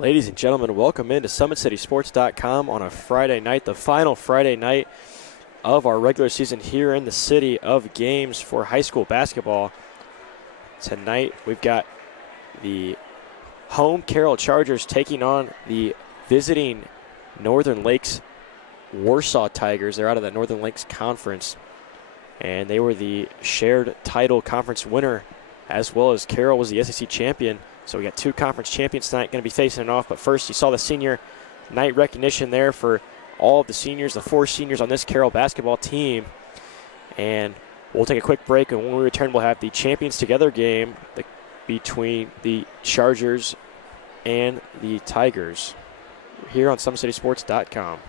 Ladies and gentlemen, welcome into SummitCitySports.com on a Friday night, the final Friday night of our regular season here in the city of games for high school basketball. Tonight we've got the home Carroll Chargers taking on the visiting Northern Lakes Warsaw Tigers. They're out of the Northern Lakes Conference, and they were the shared title conference winner, as well as Carroll was the SEC champion. So we got two conference champions tonight going to be facing it off. But first, you saw the senior night recognition there for all of the seniors, the four seniors on this Carroll basketball team. And we'll take a quick break, and when we return, we'll have the Champions Together game between the Chargers and the Tigers here on SummitCitySports.com.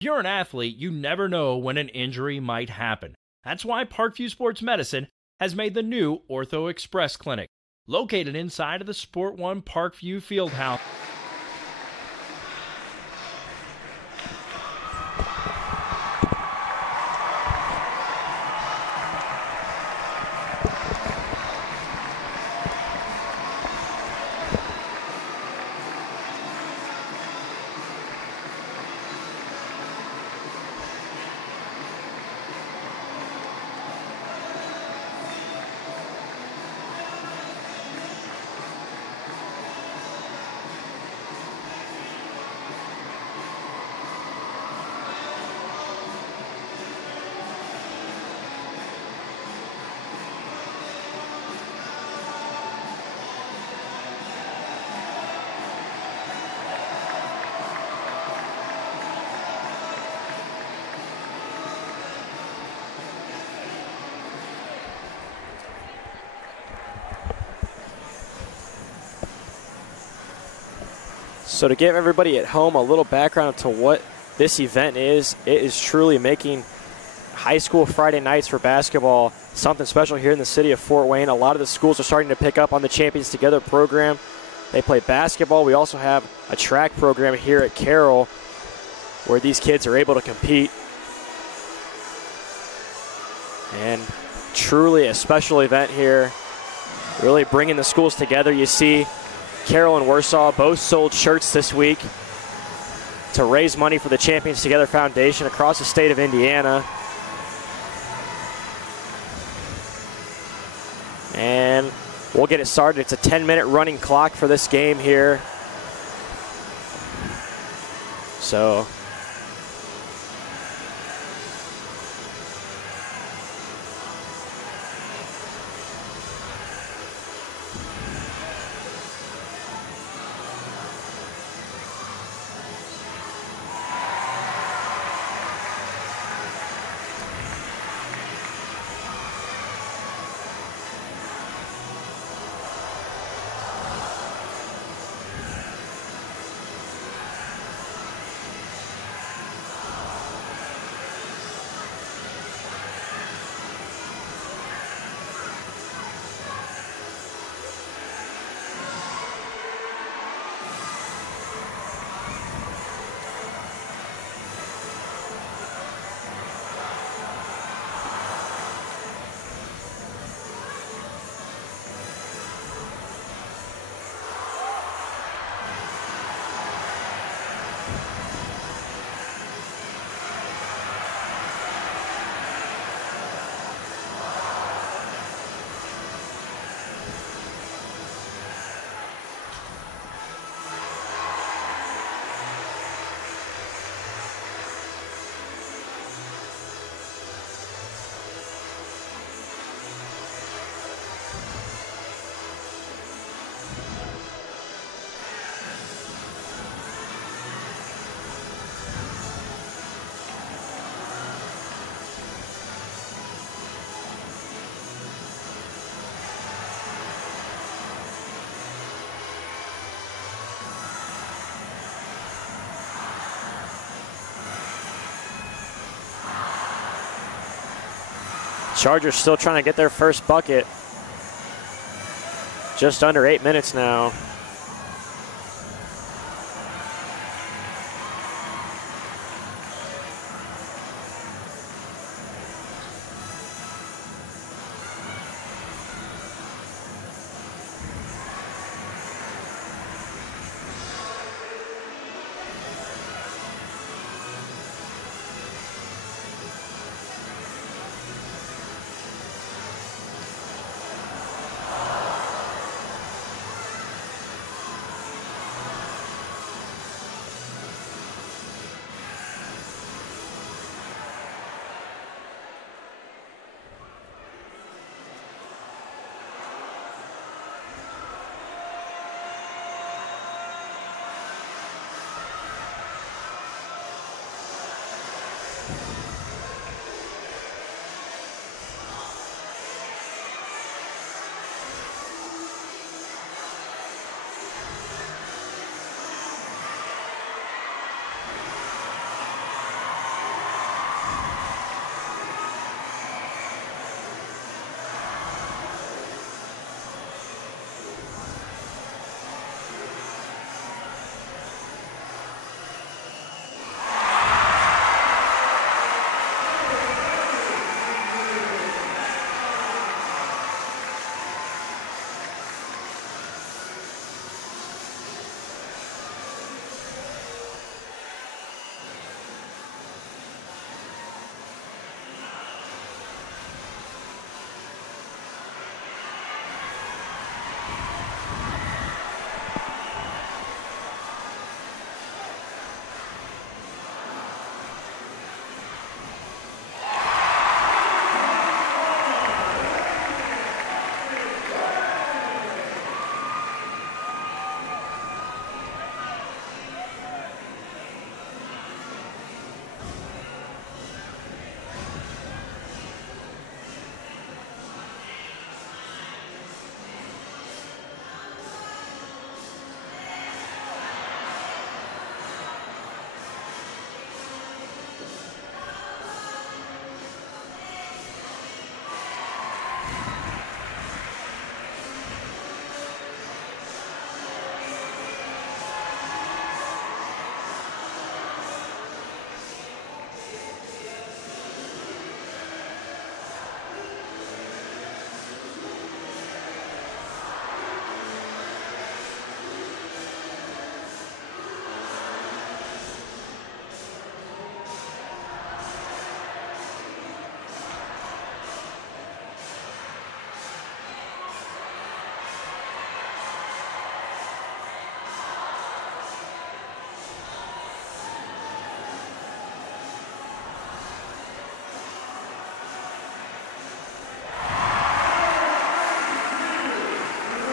If you're an athlete, you never know when an injury might happen. That's why Parkview Sports Medicine has made the new Ortho Express Clinic, located inside of the Sport One Parkview Fieldhouse. So to give everybody at home a little background to what this event is, it is truly making high school Friday nights for basketball something special here in the city of Fort Wayne. A lot of the schools are starting to pick up on the Champions Together program. They play basketball. We also have a track program here at Carroll where these kids are able to compete. And truly a special event here, really bringing the schools together. You see Carroll and Warsaw both sold shirts this week to raise money for the Champions Together Foundation across the state of Indiana. And we'll get it started. It's a 10-minute running clock for this game here. So Chargers still trying to get their first bucket. Just under 8 minutes now.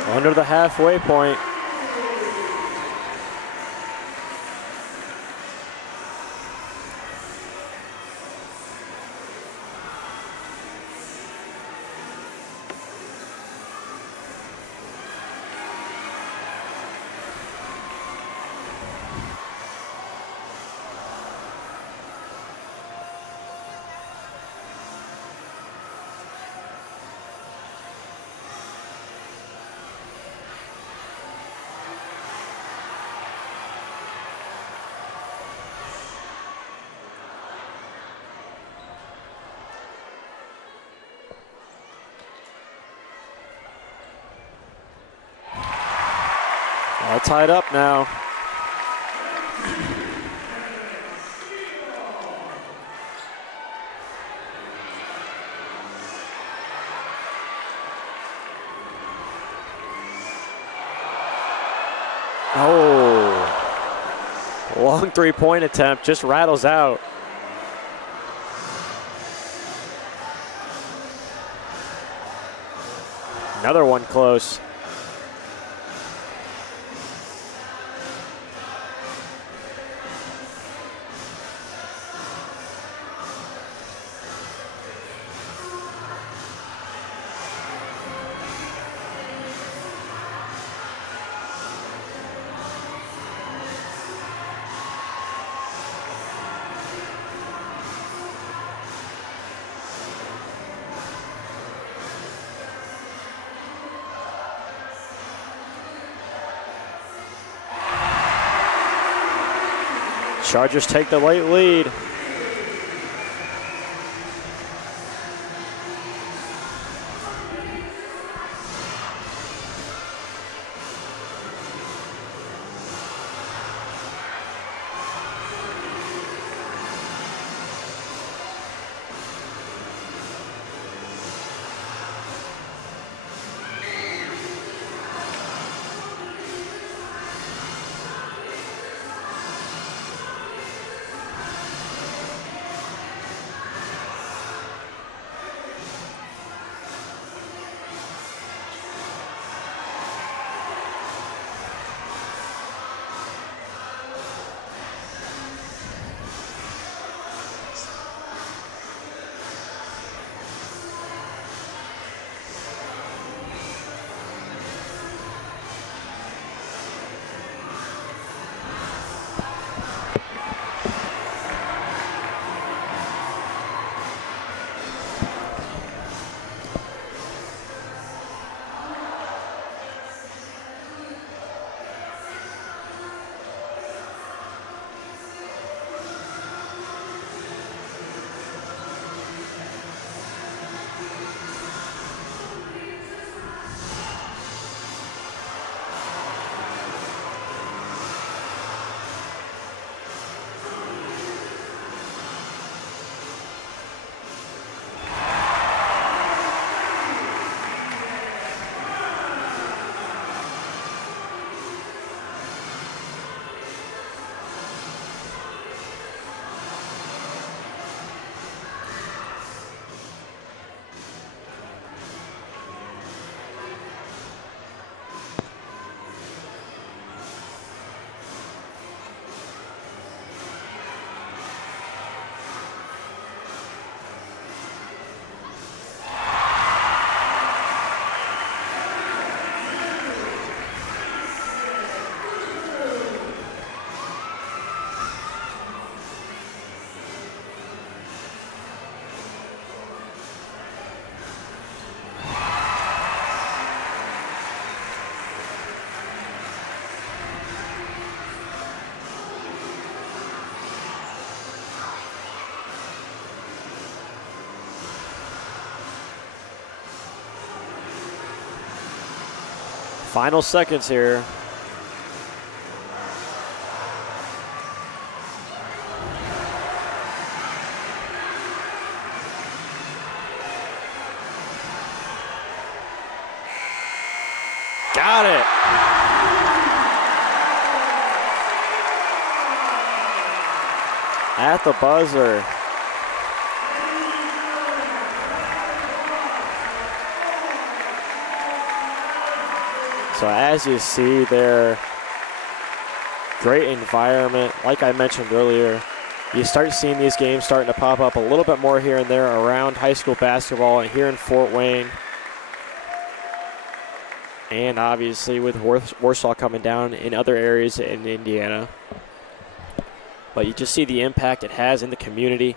Under the halfway point. All tied up now. Oh, long three-point attempt just rattles out. Another one close. Chargers take the late lead. Final seconds here. Got it. At the buzzer. So as you see there, great environment. Like I mentioned earlier, you start seeing these games starting to pop up a little bit more here and there around high school basketball and here in Fort Wayne. And obviously with Warsaw coming down in other areas in Indiana. But you just see the impact it has in the community.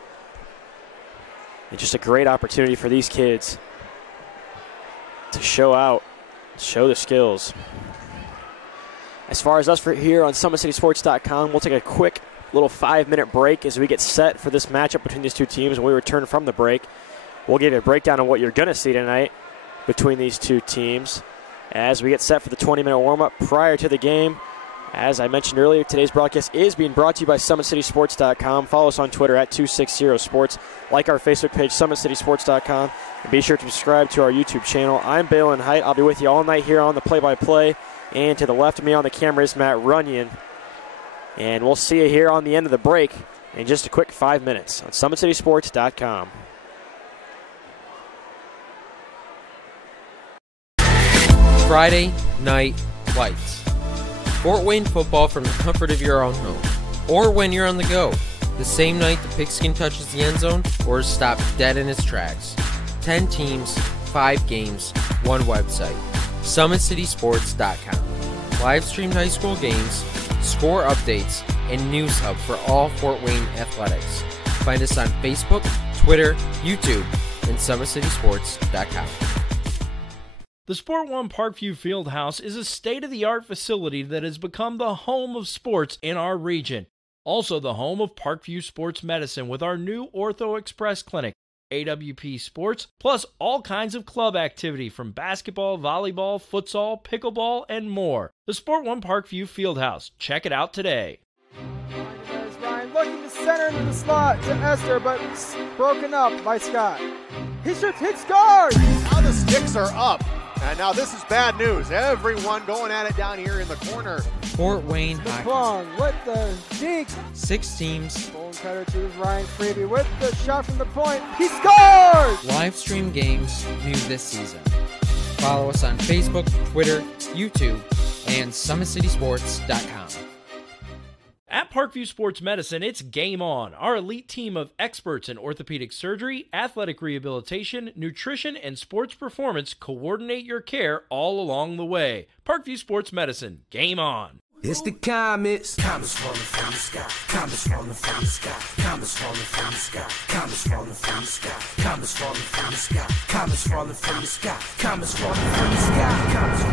And just a great opportunity for these kids to show out. Show the skills. As far as us here on SummitCitySports.com, we'll take a quick little 5-minute break as we get set for this matchup between these two teams. When we return from the break, we'll give you a breakdown on what you're going to see tonight between these two teams as we get set for the 20-minute warm-up prior to the game. As I mentioned earlier, today's broadcast is being brought to you by SummitCitySports.com. Follow us on Twitter at 260sports. Like our Facebook page, SummitCitySports.com. And be sure to subscribe to our YouTube channel. I'm Balin Height. I'll be with you all night here on the play-by-play. And to the left of me on the camera is Matt Runyon. And we'll see you here on the end of the break in just a quick 5 minutes on SummitCitySports.com. Friday Night Lights. Fort Wayne football from the comfort of your own home. Or when you're on the go. The same night the pigskin touches the end zone or is stopped dead in its tracks. 10 teams, 5 games, 1 website. SummitCitySports.com. Live streamed high school games, score updates, and news hub for all Fort Wayne athletics. Find us on Facebook, Twitter, YouTube, and SummitCitySports.com. The Sport One Parkview Fieldhouse is a state-of-the-art facility that has become the home of sports in our region. Also the home of Parkview Sports Medicine with our new Ortho Express Clinic, AWP Sports, plus all kinds of club activity from basketball, volleyball, futsal, pickleball, and more. The Sport One Parkview Fieldhouse. Check it out today. There's Ryan looking to center into the slot to Esther, but it's broken up by Scott. He shoots, hit, scores! Now the sticks are up. And now this is bad news. Everyone going at it down here in the corner. Fort Wayne Hockey. McClung with the deke. 6 teams. Bone cutter to Ryan Freeby with the shot from the point. He scores! Live stream games new this season. Follow us on Facebook, Twitter, YouTube, and SummitCitySports.com. At Parkview Sports Medicine, it's game on. Our elite team of experts in orthopedic surgery, athletic rehabilitation, nutrition, and sports performance coordinate your care all along the way. Parkview Sports Medicine, game on. It's the comets. Comets falling from the sky. Comets falling from the sky. Comets falling from the sky. Comets falling from the sky. Comets falling from the sky. Comets falling from the sky. Comets falling from the sky. Comets falling from the sky.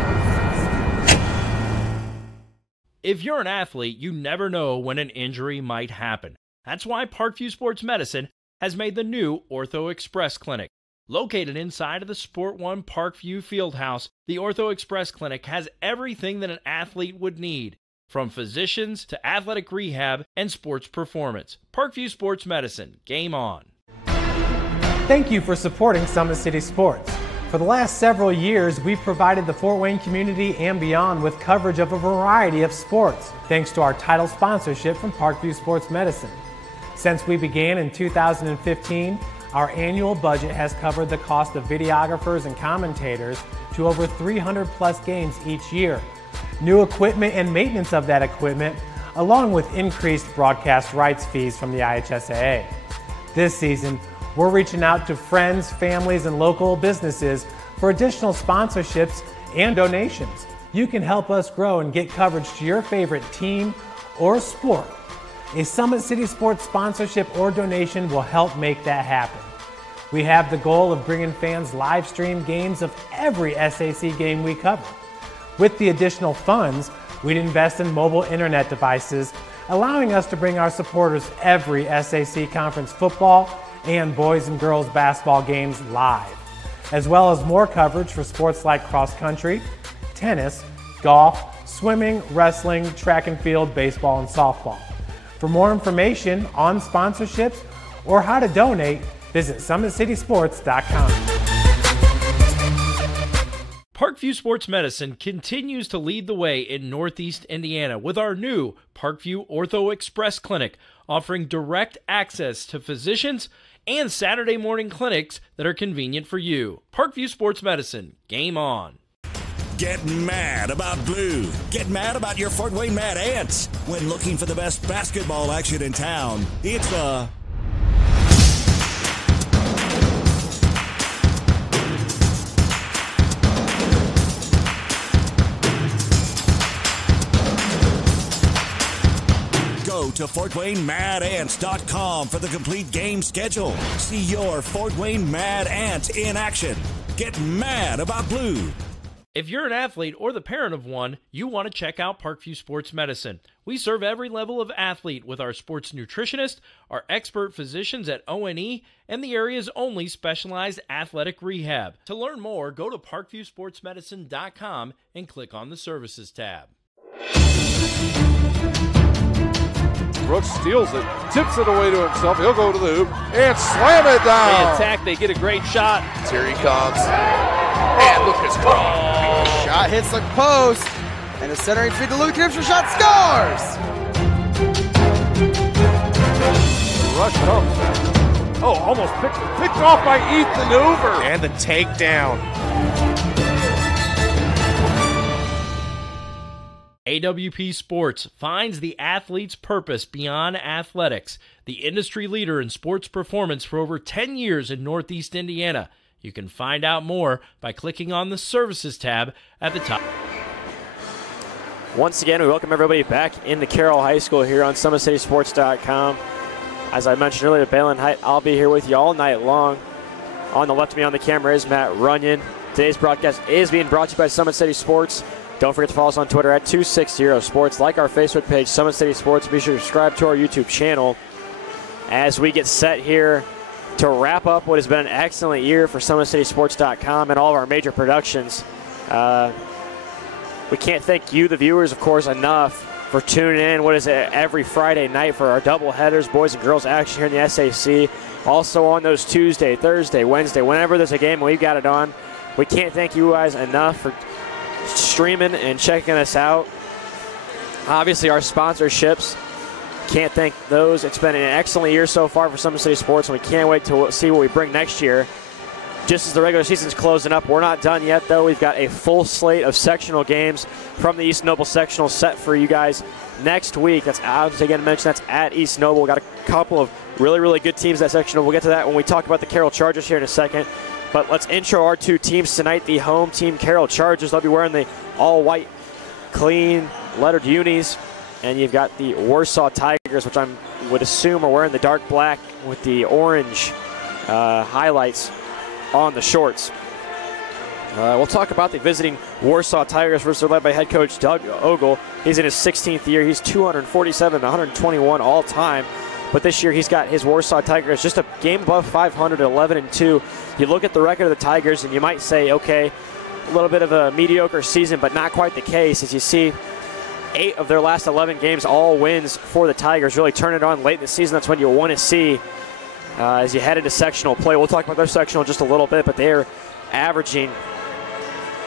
If you're an athlete, you never know when an injury might happen. That's why Parkview Sports Medicine has made the new Ortho Express Clinic. Located inside of the Sport One Parkview Fieldhouse, the Ortho Express Clinic has everything that an athlete would need, from physicians to athletic rehab and sports performance. Parkview Sports Medicine, game on. Thank you for supporting Summit City Sports. For the last several years, we've provided the Fort Wayne community and beyond with coverage of a variety of sports, thanks to our title sponsorship from Parkview Sports Medicine. Since we began in 2015, our annual budget has covered the cost of videographers and commentators to over 300 plus games each year. New equipment and maintenance of that equipment, along with increased broadcast rights fees from the IHSAA. This season, we're reaching out to friends, families, and local businesses for additional sponsorships and donations. You can help us grow and get coverage to your favorite team or sport. A Summit City Sports sponsorship or donation will help make that happen. We have the goal of bringing fans live stream games of every SAC game we cover. With the additional funds, we'd invest in mobile internet devices, allowing us to bring our supporters every SAC conference football and boys and girls basketball games live, as well as more coverage for sports like cross country, tennis, golf, swimming, wrestling, track and field, baseball, and softball. For more information on sponsorships or how to donate, visit SummitCitySports.com. Parkview Sports Medicine continues to lead the way in Northeast Indiana with our new Parkview Ortho Express Clinic, offering direct access to physicians and Saturday morning clinics that are convenient for you. Parkview Sports Medicine, game on. Get mad about blue. Get mad about your Fort Wayne Mad Ants. When looking for the best basketball action in town, it's Go to FortWayneMadAnts.com for the complete game schedule. See your Fort Wayne Mad Ants in action. Get mad about blue. If you're an athlete or the parent of one, you want to check out Parkview Sports Medicine. We serve every level of athlete with our sports nutritionist, our expert physicians at O&E, and the area's only specialized athletic rehab. To learn more, go to ParkviewSportsMedicine.com and click on the Services tab. Brooks steals it, tips it away to himself. He'll go to the hoop and slam it down. They attack, they get a great shot. Here he comes. And Lucas Carroll. Shot hits the post. And the centering feed to Luke Gibson. Shot scores. The rush comes. Oh, almost picked off by Ethan Hoover. And the takedown. AWP Sports finds the athlete's purpose beyond athletics. The industry leader in sports performance for over 10 years in Northeast Indiana. You can find out more by clicking on the Services tab at the top. Once again, we welcome everybody back into Carroll High School here on SummitCitySports.com. As I mentioned earlier, Balin Height, I'll be here with you all night long. On the left of me on the camera is Matt Runyon. Today's broadcast is being brought to you by Summit City Sports. Don't forget to follow us on Twitter at 260sports. Like our Facebook page, Summit City Sports. Be sure to subscribe to our YouTube channel as we get set here to wrap up what has been an excellent year for SummitCitySports.com and all of our major productions. We can't thank you, the viewers, of course, enough for tuning in. What is it, every Friday night for our double headers, boys and girls action here in the SAC. Also on those Tuesday, Thursday, Wednesday, whenever there's a game, we've got it on. We can't thank you guys enough for streaming and checking us out. Obviously, our sponsorships, can't thank those. It's been an excellent year so far for Summit City Sports, and we can't wait to see what we bring next year. Just as the regular season's closing up, we're not done yet, though. We've got a full slate of sectional games from the East Noble sectional set for you guys next week. That's, again, that's at East Noble. We've got a couple of really, really good teams that sectional. We'll get to that when we talk about the Carroll Chargers here in a second. But let's intro our two teams tonight. The home team, Carroll Chargers. They'll be wearing the all-white, clean, lettered unis. And you've got the Warsaw Tigers, which I would assume are wearing the dark black with the orange highlights on the shorts. We'll talk about the visiting Warsaw Tigers, which are led by head coach Doug Ogle. He's in his 16th year. He's 247 to 121 all time. But this year he's got his Warsaw Tigers just a game above 500 at 11-2. You look at the record of the Tigers and you might say, okay, a little bit of a mediocre season, but not quite the case. As you see, 8 of their last 11 games, all wins for the Tigers. Really turn it on late in the season. That's when you'll want to see as you head into sectional play. We'll talk about their sectional in just a little bit, but they're averaging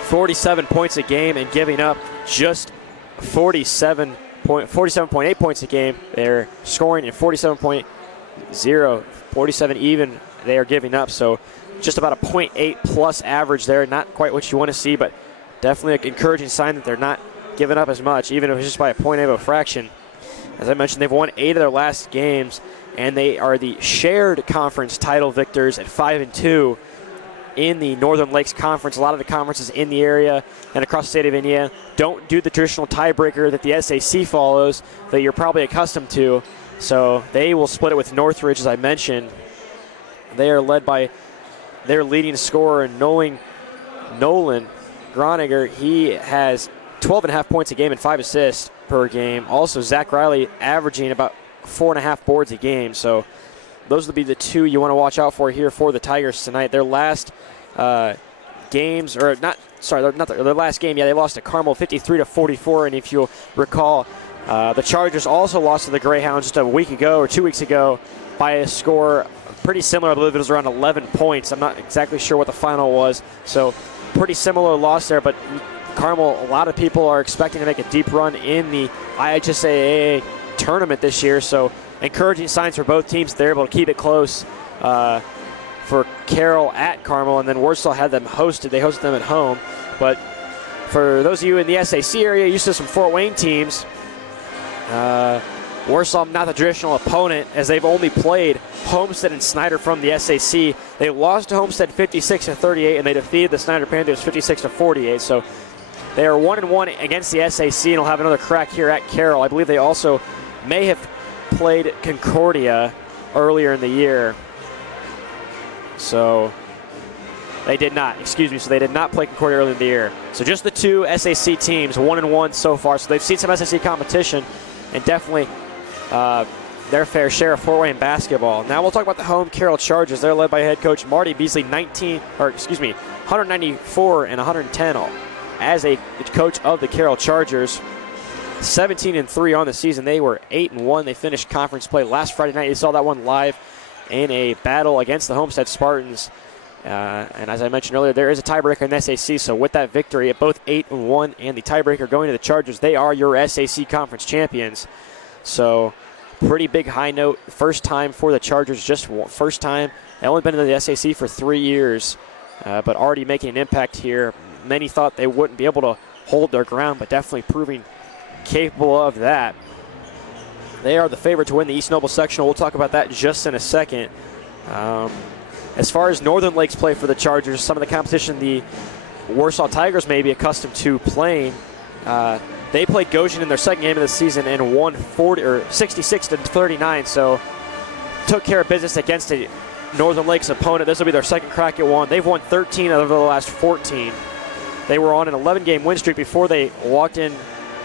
47 points a game and giving up just 47.8 points a game. They're scoring in 47.0, 47 even they are giving up. So just about a 0.8 plus average there. Not quite what you want to see, but definitely an encouraging sign that they're not giving up as much, even if it's just by a 0.8 of a fraction. As I mentioned, they've won 8 of their last games, and they are the shared conference title victors at 5-2 in the Northern Lakes Conference. A lot of the conferences in the area and across the state of Indiana don't do the traditional tiebreaker that the SAC follows that you're probably accustomed to. So they will split it with Northridge, as I mentioned. They are led by their leading scorer, Nolan Groniger. He has 12.5 points a game and 5 assists per game. Also, Zach Riley averaging about 4.5 boards a game. So those will be the two you want to watch out for here for the Tigers tonight. Their last games, or not, sorry, not their last game. Yeah, they lost to Carroll 53-44. And if you'll recall, the Chargers also lost to the Greyhounds just a week ago or 2 weeks ago by a score pretty similar. I believe it was around 11 points. I'm not exactly sure what the final was. So pretty similar loss there, but Carroll, a lot of people are expecting to make a deep run in the IHSAA tournament this year, so encouraging signs for both teams. They're able to keep it close for Carroll at Carmel, and then Warsaw had them hosted. They hosted them at home. But for those of you in the SAC area, used to some Fort Wayne teams, Warsaw not the traditional opponent, as they've only played Homestead and Snyder from the SAC. They lost to Homestead 56-38, and they defeated the Snyder Panthers 56-48. So they are 1-1 against the SAC, and will have another crack here at Carroll. I believe they also may have played Concordia earlier in the year. So they did not, excuse me, so they did not play Concordia earlier in the year. So just the two SAC teams, 1-1 so far. So they've seen some SAC competition and definitely their fair share of Fort Wayne basketball. Now we'll talk about the home Carroll Chargers. They're led by head coach Marty Beasley, 194 and 110 as a coach of the Carroll Chargers. 17-3 on the season. They were 8-1. They finished conference play last Friday night. You saw that one live in a battle against the Homestead Spartans. And as I mentioned earlier, there is a tiebreaker in the SAC. So with that victory at both 8-1 and the tiebreaker going to the Chargers, they are your SAC conference champions. So pretty big high note. First time for the Chargers, just first time. They've only been in the SAC for 3 years, but already making an impact here. Many thought they wouldn't be able to hold their ground, but definitely proving capable of that. They are the favorite to win the East Noble sectional. We'll talk about that just in a second. As far as Northern Lakes play for the Chargers, some of the competition the Warsaw Tigers may be accustomed to playing. They played Goshen in their second game of the season and won 66-39. So took care of business against a Northern Lakes opponent. This will be their second crack at one. They've won 13 out of the last 14. They were on an 11-game win streak before they walked in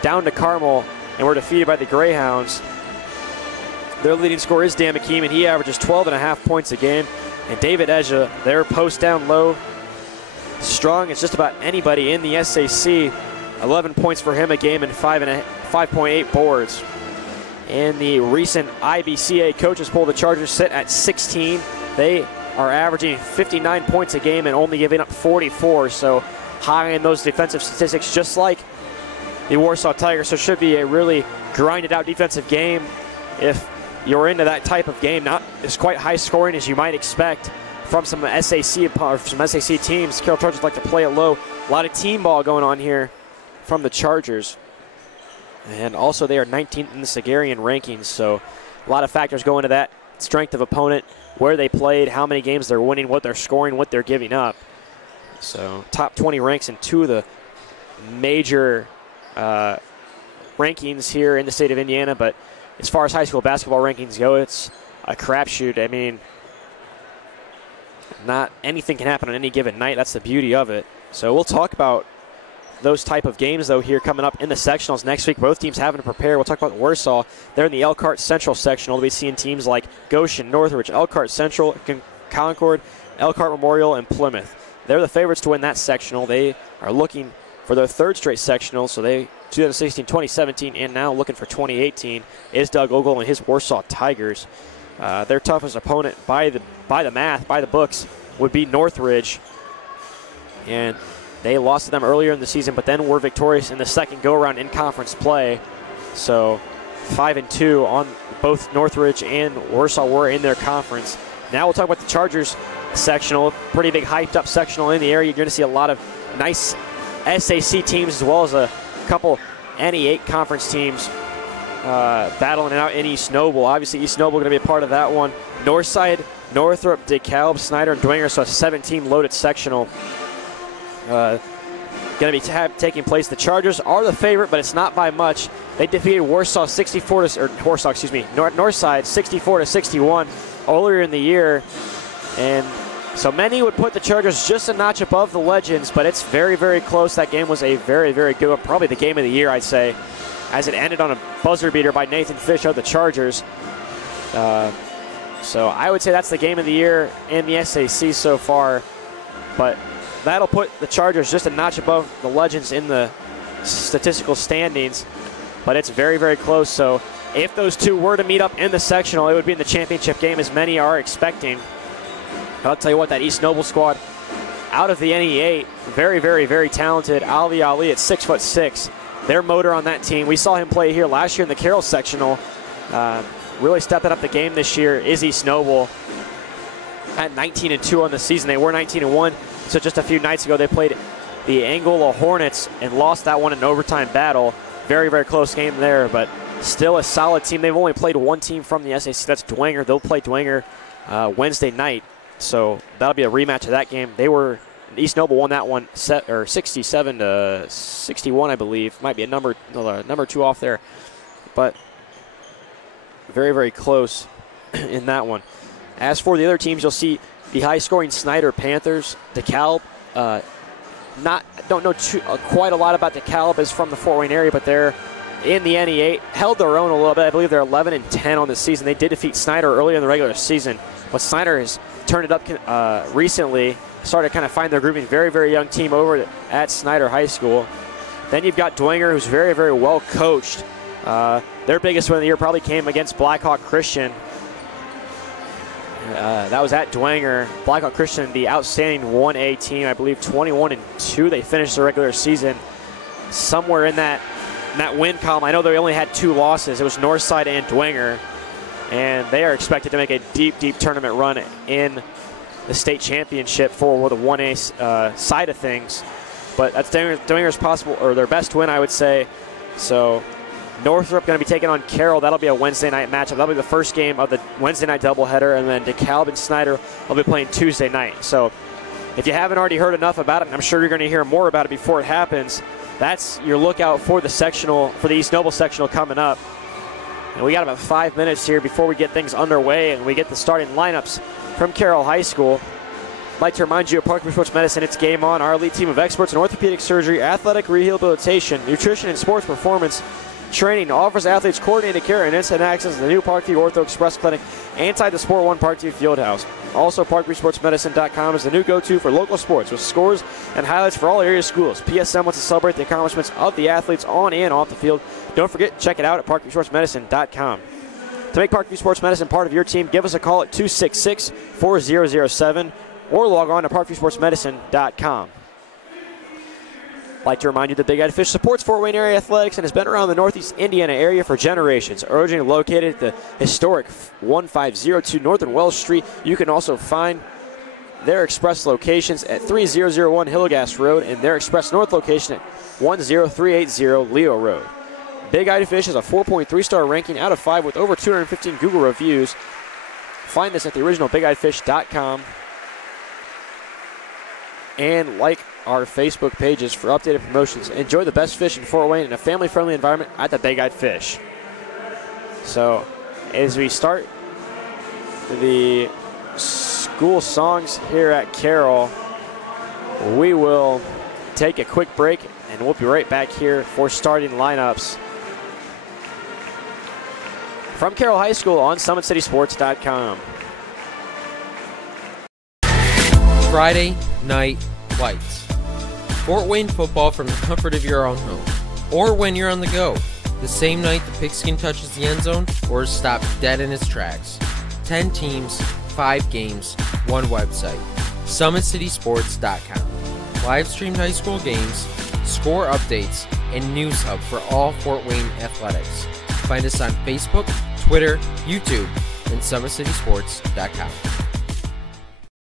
down to Carroll and were defeated by the Greyhounds. Their leading scorer is Dan McKeem, and he averages 12.5 points a game. And David Eja, their post down low, strong as just about anybody in the SAC. 11 points for him a game and 5.8 boards. In the recent IBCA coaches poll, the Chargers sit at 16. They are averaging 59 points a game and only giving up 44, so high in those defensive statistics, just like the Warsaw Tigers. So it should be a really grinded out defensive game if you're into that type of game. Not as quite high scoring as you might expect from some SAC teams. Carroll Chargers like to play it low. A lot of team ball going on here from the Chargers. And also they are 19th in the Sagarian rankings, so a lot of factors go into that. Strength of opponent, where they played, how many games they're winning, what they're scoring, what they're giving up. So top 20 ranks in 2 of the major rankings here in the state of Indiana, but as far as high school basketball rankings go, it's a crapshoot. I mean, not anything can happen on any given night. That's the beauty of it. So we'll talk about those type of games, though, here coming up in the sectionals next week. Both teams having to prepare. We'll talk about Warsaw. They're in the Elkhart Central sectional. We'll be seeing teams like Goshen, Northridge, Elkhart Central, Concord, Elkhart Memorial, and Plymouth. They're the favorites to win that sectional. They are looking for their 3rd straight sectional, so they 2016, 2017, and now looking for 2018 is Doug Ogle and his Warsaw Tigers. Their toughest opponent by the books would be Northridge, and they lost to them earlier in the season, but then were victorious in the second go-around in conference play. So 5-2 on both Northridge and Warsaw were in their conference. Now we'll talk about the Chargers sectional. Pretty big hyped-up sectional in the area. You're going to see a lot of nice SAC teams as well as a couple NE8 conference teams battling it out in East Noble. Obviously, East Noble going to be a part of that one. Northside, Northrop, DeKalb, Snyder, and Dwenger, so a 7-team loaded sectional. Going to be taking place. The Chargers are the favorite, but it's not by much. They defeated Northside 64-61 earlier in the year, and so many would put the Chargers just a notch above the Legends, but it's very, very close. That game was a very, very good one, probably the game of the year, I'd say, as it ended on a buzzer beater by Nathan Fish of the Chargers. So I would say that's the game of the year in the SAC so far, but that'll put the Chargers just a notch above the Legends in the statistical standings, but it's very, very close. So if those two were to meet up in the sectional, it would be in the championship game, as many are expecting. I'll tell you what, that East Noble squad out of the NE8, very, very, very talented. Ali Ali at 6'6", their motor on that team. We saw him play here last year in the Carroll sectional. Really stepping up the game this year is East Noble at 19-2 on the season. They were 19-1. So just a few nights ago, they played the Angola Hornets and lost that one in an overtime battle. Very, very close game there, but still a solid team. They've only played one team from the SAC. That's Dwenger. They'll play Dwenger Wednesday night. So that'll be a rematch of that game. East Noble won that one 67-61, I believe. Might be a number 2 off there, but very, very close in that one. As for the other teams, you'll see the high-scoring Snyder Panthers. DeKalb, don't know quite a lot about DeKalb as from the Fort Wayne area, but they're in the NE8. Held their own a little bit. I believe they're 11-10 on the season. They did defeat Snyder early in the regular season, but Snyder has turned it up recently. Started to kind of find their grooving. Very, very young team over at Snyder High School. Then you've got Dwenger, who's very, very well coached. Their biggest win of the year probably came against Blackhawk Christian. That was at Dwenger. Blackhawk Christian, the outstanding 1A team, I believe 21-2. They finished the regular season somewhere in that win column. I know they only had 2 losses. It was Northside and Dwenger, and they are expected to make a deep, deep tournament run in the state championship for the 1A side of things. But that's Dwenger's possible, or their best win, I would say. So Northrop going to be taking on Carroll. That'll be a Wednesday night matchup. That'll be the first game of the Wednesday night doubleheader, and then DeKalb and Snyder will be playing Tuesday night. So if you haven't already heard enough about it, and I'm sure you're going to hear more about it before it happens, that's your lookout for the sectional, for the East Noble sectional coming up. And we got about 5 minutes here before we get things underway and we get the starting lineups from Carroll High School. I'd like to remind you of Parkview Sports Medicine. It's game on. Our elite team of experts in orthopedic surgery, athletic rehabilitation, nutrition, and sports performance training offers athletes coordinated care and instant access to the new Parkview Ortho Express Clinic inside the Sport One Parkview Fieldhouse. Also, ParkviewSportsMedicine.com is the new go-to for local sports with scores and highlights for all area schools. PSM wants to celebrate the accomplishments of the athletes on and off the field. Don't forget, check it out at ParkviewSportsMedicine.com. To make Parkview Sports Medicine part of your team, give us a call at 266-4007 or log on to ParkviewSportsMedicine.com. I'd like to remind you that Big Eyed Fish supports Fort Wayne area athletics and has been around the Northeast Indiana area for generations. Originally located at the historic 1502 North and Wells Street, you can also find their express locations at 3001 Hillegas Road and their express north location at 10380 Leo Road. Big Eyed Fish has a 4.3-star ranking out of 5 with over 215 Google reviews. Find us at theoriginalbigeyedfish.com and like our Facebook pages for updated promotions. Enjoy the best fish in Fort Wayne in a family-friendly environment at the Big Eyed Fish. So, as we start the school songs here at Carroll, we will take a quick break and we'll be right back here for starting lineups from Carroll High School on SummitCitySports.com. Friday Night Lights. Fort Wayne football from the comfort of your own home, or when you're on the go, the same night the pigskin touches the end zone or is stopped dead in its tracks. 10 teams, 5 games, 1 website. SummitCitySports.com. Live streamed high school games, score updates, and news hub for all Fort Wayne athletics. Find us on Facebook, Twitter, YouTube, and SummitCitySports.com.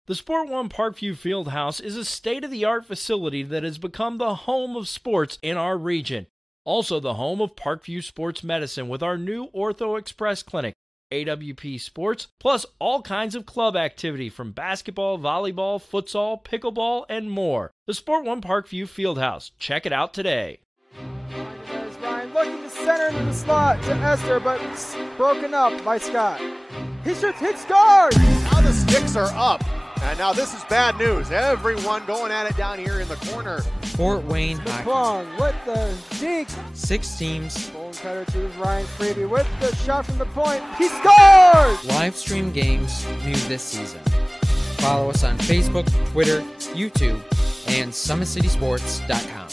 The Sport One Parkview Fieldhouse is a state-of-the-art facility that has become the home of sports in our region. Also the home of Parkview Sports Medicine with our new Ortho Express Clinic, AWP Sports, plus all kinds of club activity from basketball, volleyball, futsal, pickleball, and more. The Sport One Parkview Fieldhouse. Check it out today. There's Ryan looking to center into the slot to Esther, but it's broken up by Scott. He shoots, hit, scores! Now the sticks are up. And now this is bad news. Everyone going at it down here in the corner. Fort Wayne McClung with the deke. 6 teams. Bone cutter to Ryan's preview with the shot from the point. He scores! Live stream games new this season. Follow us on Facebook, Twitter, YouTube, and SummitCitySports.com.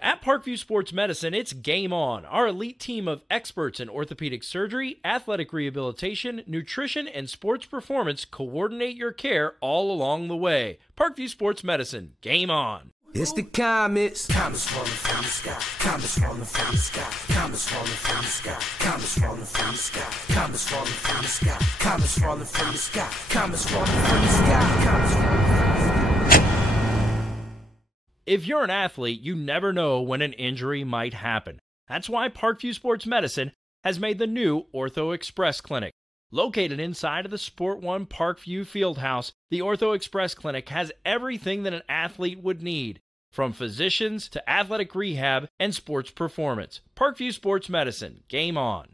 At Parkview Sports Medicine, it's game on. Our elite team of experts in orthopedic surgery, athletic rehabilitation, nutrition, and sports performance coordinate your care all along the way. Parkview Sports Medicine, game on. It's the comets. Comets falling from the sky. Comets falling from the sky. Comets falling from the sky. Comets falling from the sky. Comets falling from the sky. Comets falling from the sky. Comets falling from the sky. Comets falling from the sky. If you're an athlete, you never know when an injury might happen. That's why Parkview Sports Medicine has made the new Ortho Express Clinic. Located inside of the Sport One Parkview Fieldhouse, the Ortho Express Clinic has everything that an athlete would need, from physicians to athletic rehab and sports performance. Parkview Sports Medicine, game on.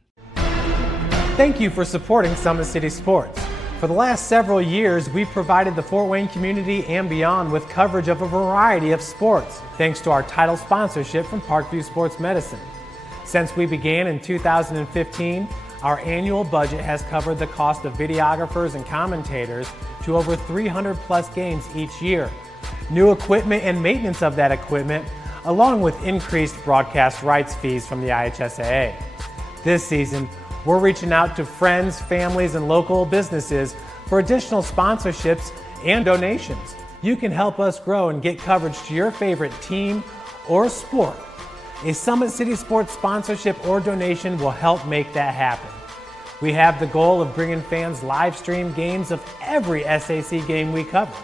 Thank you for supporting Summit City Sports. For the last several years, we've provided the Fort Wayne community and beyond with coverage of a variety of sports, thanks to our title sponsorship from Parkview Sports Medicine. Since we began in 2015, our annual budget has covered the cost of videographers and commentators to over 300 plus games each year. New equipment and maintenance of that equipment, along with increased broadcast rights fees from the IHSAA. This season, we're reaching out to friends, families, and local businesses for additional sponsorships and donations. You can help us grow and get coverage to your favorite team or sport. A Summit City Sports sponsorship or donation will help make that happen. We have the goal of bringing fans live stream games of every SAC game we cover.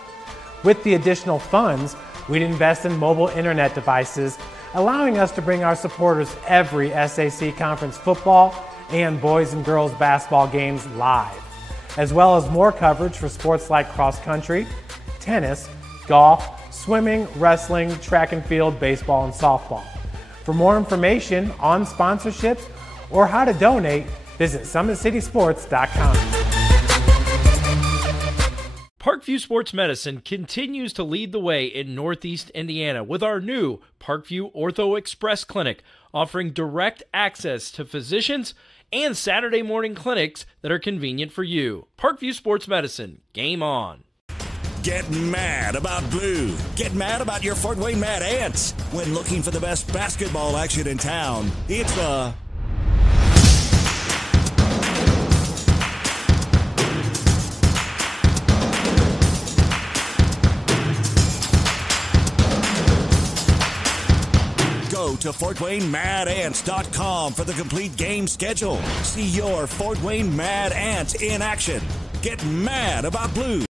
With the additional funds, we'd invest in mobile internet devices, allowing us to bring our supporters every SAC conference football and boys and girls basketball games live, as well as more coverage for sports like cross country, tennis, golf, swimming, wrestling, track and field, baseball, and softball. For more information on sponsorships or how to donate, visit SummitCitySports.com. Parkview Sports Medicine continues to lead the way in Northeast Indiana with our new Parkview Ortho Express Clinic, offering direct access to physicians and Saturday morning clinics that are convenient for you. Parkview Sports Medicine, game on. Get mad about blue. Get mad about your Fort Wayne Mad Ants. When looking for the best basketball action in town, it's the Go to FortWayneMadAnts.com for the complete game schedule. See your Fort Wayne Mad Ants in action. Get mad about blue.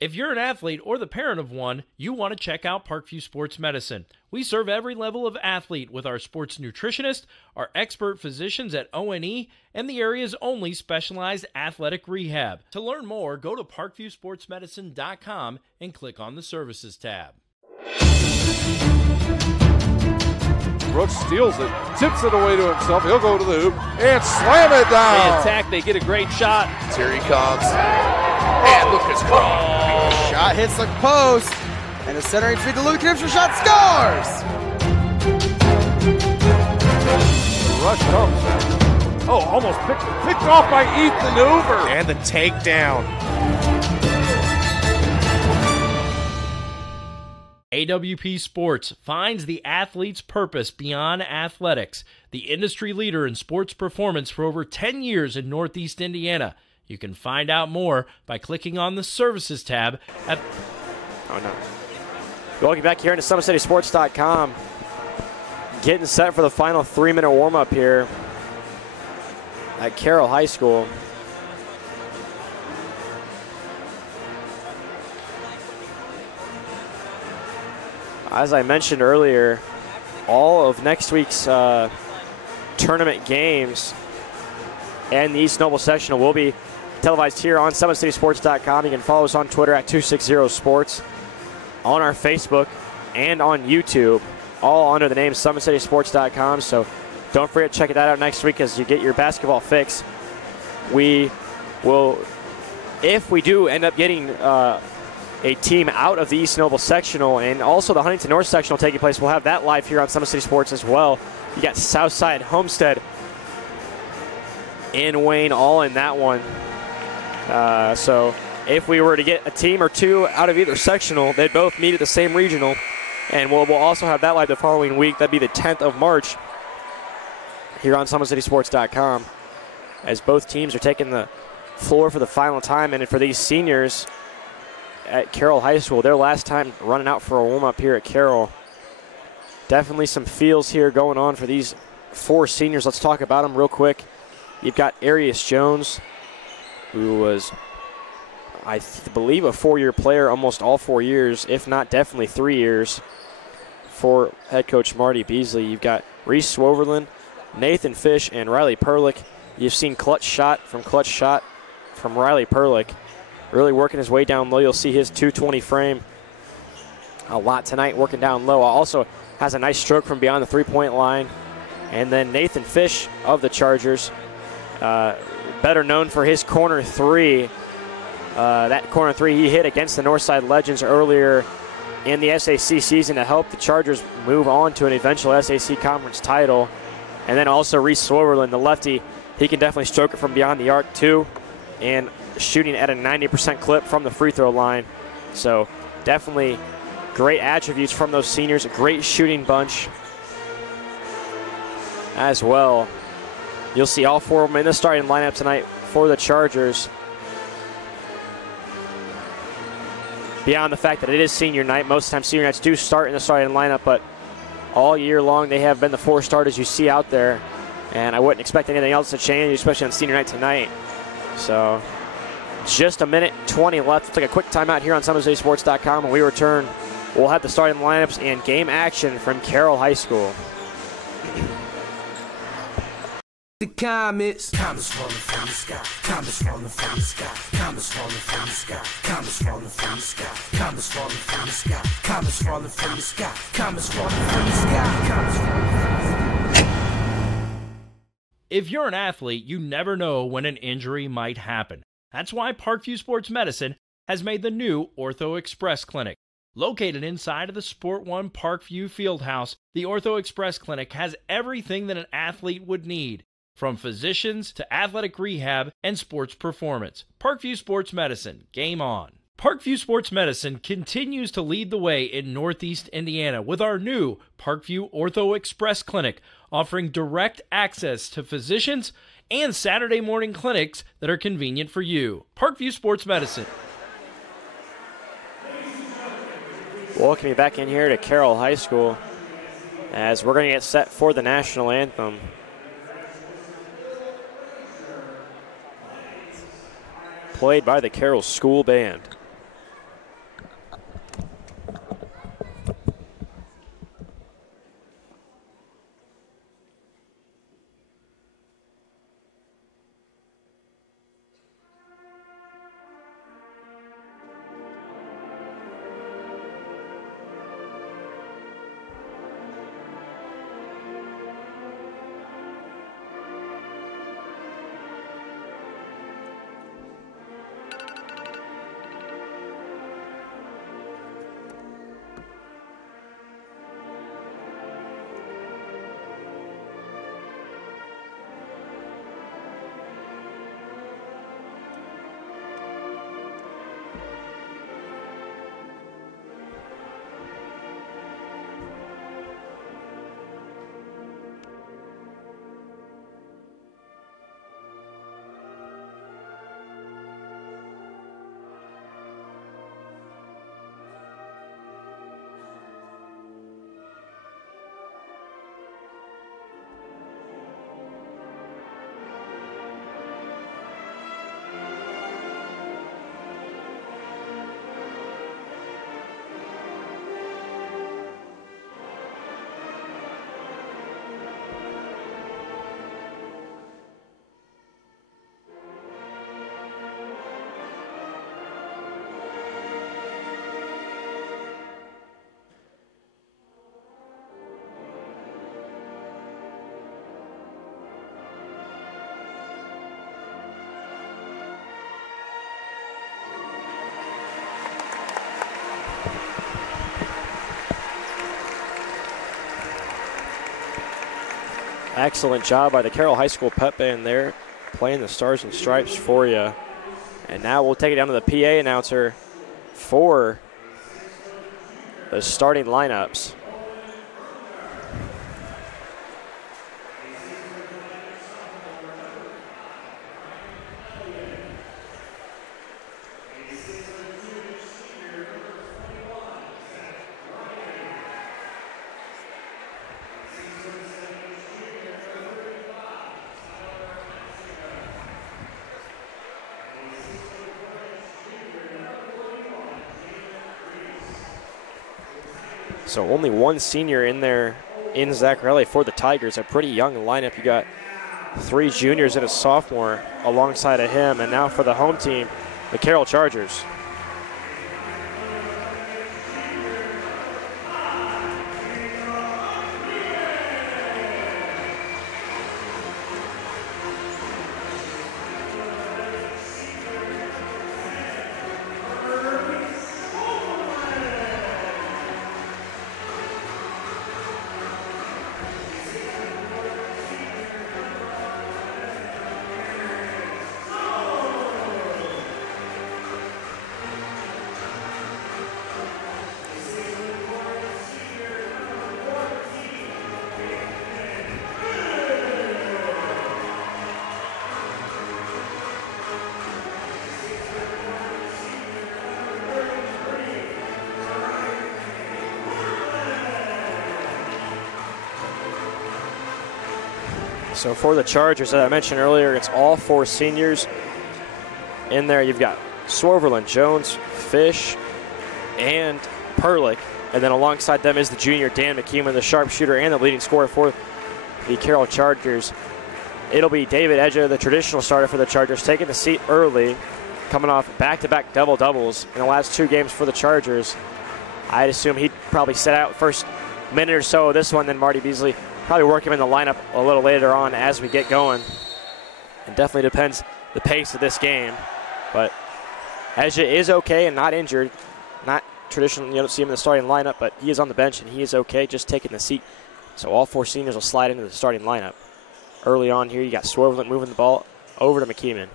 If you're an athlete or the parent of one, you want to check out Parkview Sports Medicine. We serve every level of athlete with our sports nutritionist, our expert physicians at O&E, and the area's only specialized athletic rehab. To learn more, go to ParkviewSportsMedicine.com and click on the Services tab. Brooks steals it, tips it away to himself. He'll go to the hoop and slam it down. They attack, they get a great shot. Here he comes. And Lucas Carroll. Shot hits the post. And the centering feed to Luke Knipster. Shot scores. The rush comes. Oh, almost picked off by Ethan Hoover. And the takedown. AWP Sports finds the athlete's purpose beyond athletics, the industry leader in sports performance for over 10 years in Northeast Indiana. You can find out more by clicking on the Services tab at... Oh, no. Welcome back here into SummitCitySports.com. Getting set for the final 3-minute warm-up here at Carroll High School. As I mentioned earlier, all of next week's tournament games and the East Noble Sectional will be televised here on SummitCitySports.com. You can follow us on Twitter at 260sports, on our Facebook, and on YouTube, all under the name SummitCitySports.com. So don't forget to check that out next week as you get your basketball fix. We will, if we do end up getting a team out of the East Noble Sectional and also the Huntington North Sectional taking place, we'll have that live here on Summit City Sports as well. You got Southside, Homestead, and Wayne all in that one. So if we were to get a team or two out of either sectional, they'd both meet at the same regional. And we'll also have that live the following week. That'd be the 10th of March here on SummitCitySports.com, as both teams are taking the floor for the final time. And for these seniors at Carroll High School, their last time running out for a warm-up here at Carroll. Definitely some feels here going on for these four seniors. Let's talk about them real quick. You've got Arius Jones, who was, I believe, a four-year player almost all 4 years, if not definitely 3 years, for head coach Marty Beasley. You've got Reese Swoverland, Nathan Fish, and Riley Perlick. You've seen clutch shot from Riley Perlick, really working his way down low. You'll see his 220 frame a lot tonight, working down low. Also has a nice stroke from beyond the three-point line. And then Nathan Fish of the Chargers, better known for his corner three. That corner three he hit against the Northside Legends earlier in the SAC season to help the Chargers move on to an eventual SAC conference title. And then also Reese Swoverland, the lefty, he can definitely stroke it from beyond the arc too, and shooting at a 90% clip from the free throw line. So definitely great attributes from those seniors, a great shooting bunch as well. You'll see all four of them in the starting lineup tonight for the Chargers. Beyond the fact that it is senior night, most times senior nights do start in the starting lineup, but all year long they have been the four starters you see out there, and I wouldn't expect anything else to change, especially on senior night tonight. So just a minute 20 left. Let's take a quick timeout here on SummitCitySports.com. When we return, we'll have the starting lineups and game action from Carroll High School. The comets falling from the sky, comets falling from the sky, comets falling from the sky, comets falling from the sky, comets falling from the sky, comets falling from the sky, comets falling from the sky, comets falling from the sky. If you're an athlete, you never know when an injury might happen. That's why Parkview Sports Medicine has made the new Ortho Express Clinic. Located inside of the Sport One Parkview Fieldhouse, the Ortho Express Clinic has everything that an athlete would need, from physicians to athletic rehab and sports performance. Parkview Sports Medicine, game on. Parkview Sports Medicine continues to lead the way in Northeast Indiana with our new Parkview Ortho Express Clinic, offering direct access to physicians and Saturday morning clinics that are convenient for you. Parkview Sports Medicine. Welcome you back in here to Carroll High School as we're going to get set for the national anthem. Played by the Carroll School Band. Excellent job by the Carroll High School pep band there, playing the Stars and Stripes for you. And now we'll take it down to the PA announcer for the starting lineups. So only one senior in there in Zaccarelli for the Tigers. A pretty young lineup. You got 3 juniors and a sophomore alongside of him. And now for the home team, the Carroll Chargers. So for the Chargers, as I mentioned earlier, it's all 4 seniors. In there, you've got Swerverland, Jones, Fish, and Perlick. And then alongside them is the junior Dan McKeeman, the sharpshooter and the leading scorer for the Carroll Chargers. It'll be David Edger, the traditional starter for the Chargers, taking the seat early, coming off back-to-back double-doubles in the last 2 games for the Chargers. I'd assume he'd probably set out first minute or so of this one, then Marty Beasley probably work him in the lineup a little later on as we get going. It definitely depends the pace of this game. But Ezja is okay and not injured. Not traditional, you don't see him in the starting lineup, but he is on the bench and he is okay, just taking the seat. So all 4 seniors will slide into the starting lineup. Early on here, you got Swervelant moving the ball over to McKeeman.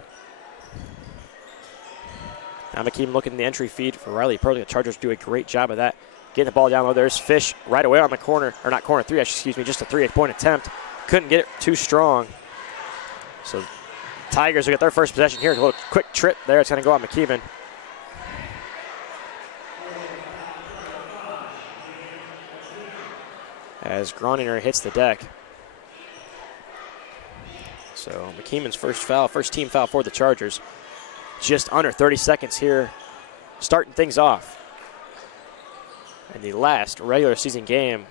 Now McKeeman looking in the entry feed for Riley Perlick. The Chargers do a great job of that. Getting the ball down low. There's Fish right away on the corner, or not corner 3, excuse me, just a 3-point attempt. Couldn't get it too strong. So Tigers will get their first possession here. A little quick trip there. It's going to go on McKeeman. As Groninger hits the deck. So McKeeman's first team foul for the Chargers. Just under 30 seconds here, starting things off. In the last regular season game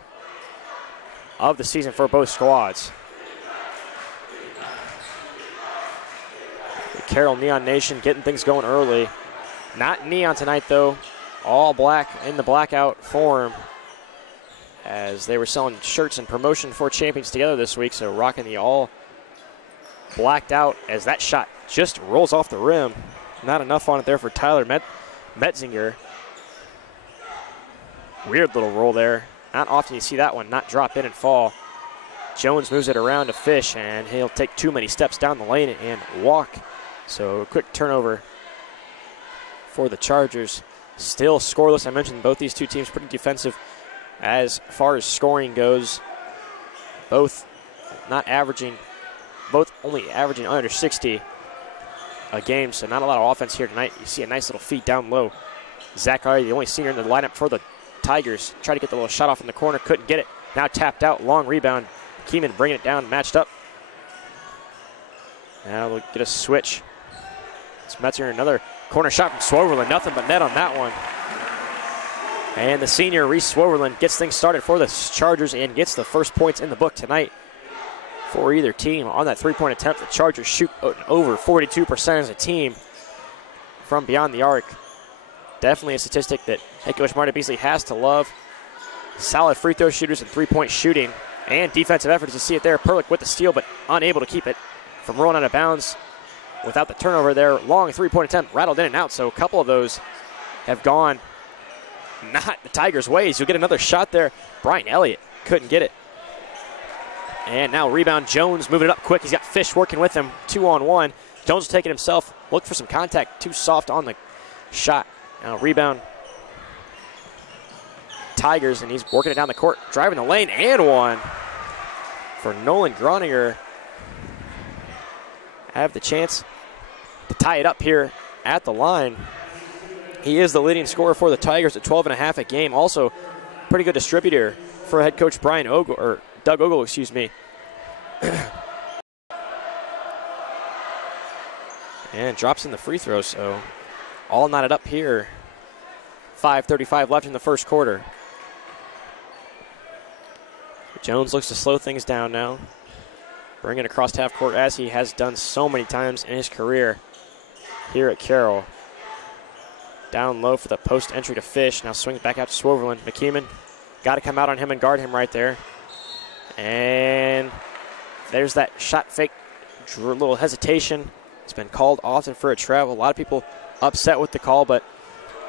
of the season for both squads. The Carroll Neon Nation getting things going early. Not neon tonight though. All black in the blackout form, as they were selling shirts and promotion for champions together this week. So rocking the all blacked out as that shot just rolls off the rim. Not enough on it there for Tyler Metzinger. Weird little roll there. Not often you see that one not drop in and fall. Jones moves it around to Fish, and he'll take too many steps down the lane and walk. So a quick turnover for the Chargers. Still scoreless. I mentioned both these two teams pretty defensive as far as scoring goes. Both only averaging under 60 a game, so not a lot of offense here tonight. You see a nice little feed down low. Zachary, the only senior in the lineup for the Tigers, tried to get the little shot off in the corner, couldn't get it. Now tapped out, long rebound. Keeman bringing it down, matched up. Now we'll get a switch. It's Metzer, another corner shot from Swoverland. Nothing but net on that one. And the senior, Reese Swoverland, gets things started for the Chargers and gets the first points in the book tonight for either team. On that 3-point attempt, the Chargers shoot over 42% as a team from beyond the arc. Definitely a statistic that head coach Marty Beasley has to love. Solid free throw shooters and 3-point shooting and defensive efforts. You see it there. Perlick with the steal, but unable to keep it from rolling out of bounds without the turnover there. Long 3-point attempt, rattled in and out. So a couple of those have gone not the Tigers' ways. You'll get another shot there. Brian Elliott couldn't get it. And now rebound, Jones moving it up quick. He's got Fish working with him, 2-on-1. Jones will take it himself. Look for some contact. Too soft on the shot. Now rebound, Tigers, and he's working it down the court, driving the lane, and one for Nolan Groninger. Have the chance to tie it up here at the line. He is the leading scorer for the Tigers at 12.5 a game. Also, pretty good distributor for head coach Doug Ogle, excuse me. And drops in the free throw, so all knotted up here. 5:35 left in the first quarter. Jones looks to slow things down now. Bring it across half court as he has done so many times in his career here at Carroll. Down low for the post entry to Fish. Now swings back out to Swoverland. McKeeman got to come out on him and guard him right there. And there's that shot fake. Drew a little hesitation. It's been called often for a travel. A lot of people upset with the call, but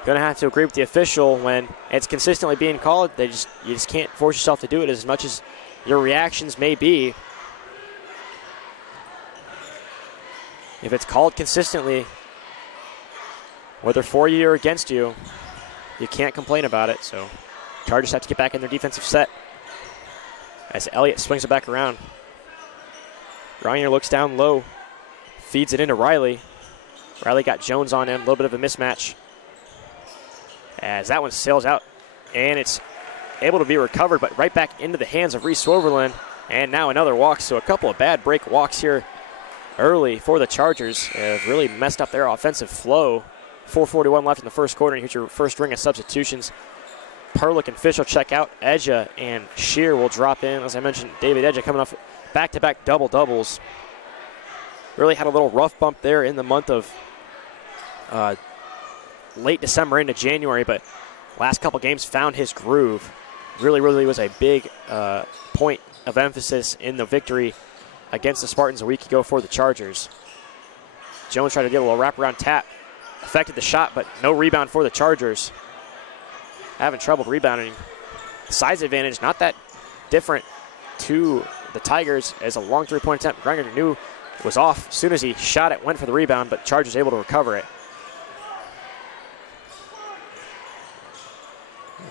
going to have to agree with the official when it's consistently being called. You just can't force yourself to do it as much as your reactions may be. If it's called consistently, whether for you or against you, you can't complain about it. So Chargers have to get back in their defensive set as Elliott swings it back around. Grenier looks down low, feeds it into Riley. Riley got Jones on him, a little bit of a mismatch. As that one sails out, and it's able to be recovered, but right back into the hands of Reese Swoverland. And now another walk, so a couple of bad break walks here early for the Chargers. Have really messed up their offensive flow. 4:41 left in the first quarter, and here's your first ring of substitutions. Perlick and Fish will check out. Edja and Shear will drop in. As I mentioned, David Edja coming off back-to-back double-doubles. Really had a little rough bump there in the month of late December into January, but last couple games found his groove. Really was a big point of emphasis in the victory against the Spartans a week ago for the Chargers. Jones tried to get a little wraparound tap. affected the shot, but no rebound for the Chargers. Having trouble rebounding. Size advantage, not that different to the Tigers as a long three-point attempt. Griner knew it was off. As soon as he shot it, went for the rebound, but Chargers able to recover it.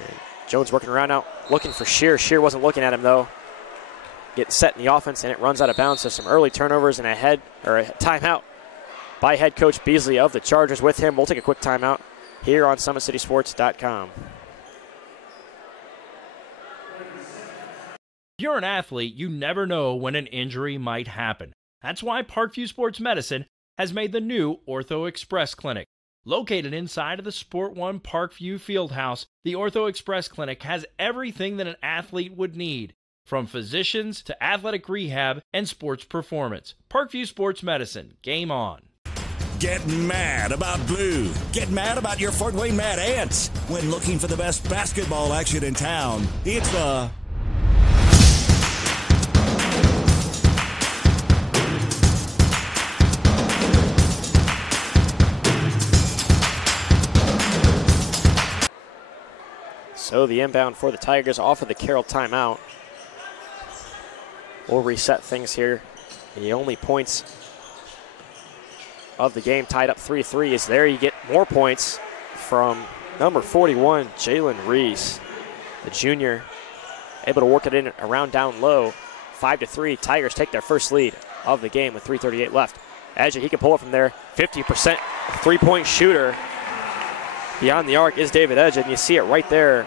And Jones working around now, looking for Shear. Shear wasn't looking at him, though. Getting set in the offense, and it runs out of bounds. So some early turnovers and a timeout by head coach Beasley of the Chargers. With him, we'll take a quick timeout here on SummitCitySports.com. If you're an athlete, you never know when an injury might happen. That's why Parkview Sports Medicine has made the new Ortho Express Clinic. Located inside of the Sport One Parkview Fieldhouse, the Ortho Express Clinic has everything that an athlete would need, from physicians to athletic rehab and sports performance. Parkview Sports Medicine, game on. Get mad about blue. Get mad about your Fort Wayne Mad Ants. When looking for the best basketball action in town, it's the So the inbound for the Tigers off of the Carroll timeout. We'll reset things here. The only points of the game tied up 3-3 is there. You get more points from number 41, Jalen Reese, the junior, able to work it in around down low. 5-3, Tigers take their first lead of the game with 3:38 left. As he can pull it from there, 50% three-point shooter. Beyond the arc is David Edge, and you see it right there.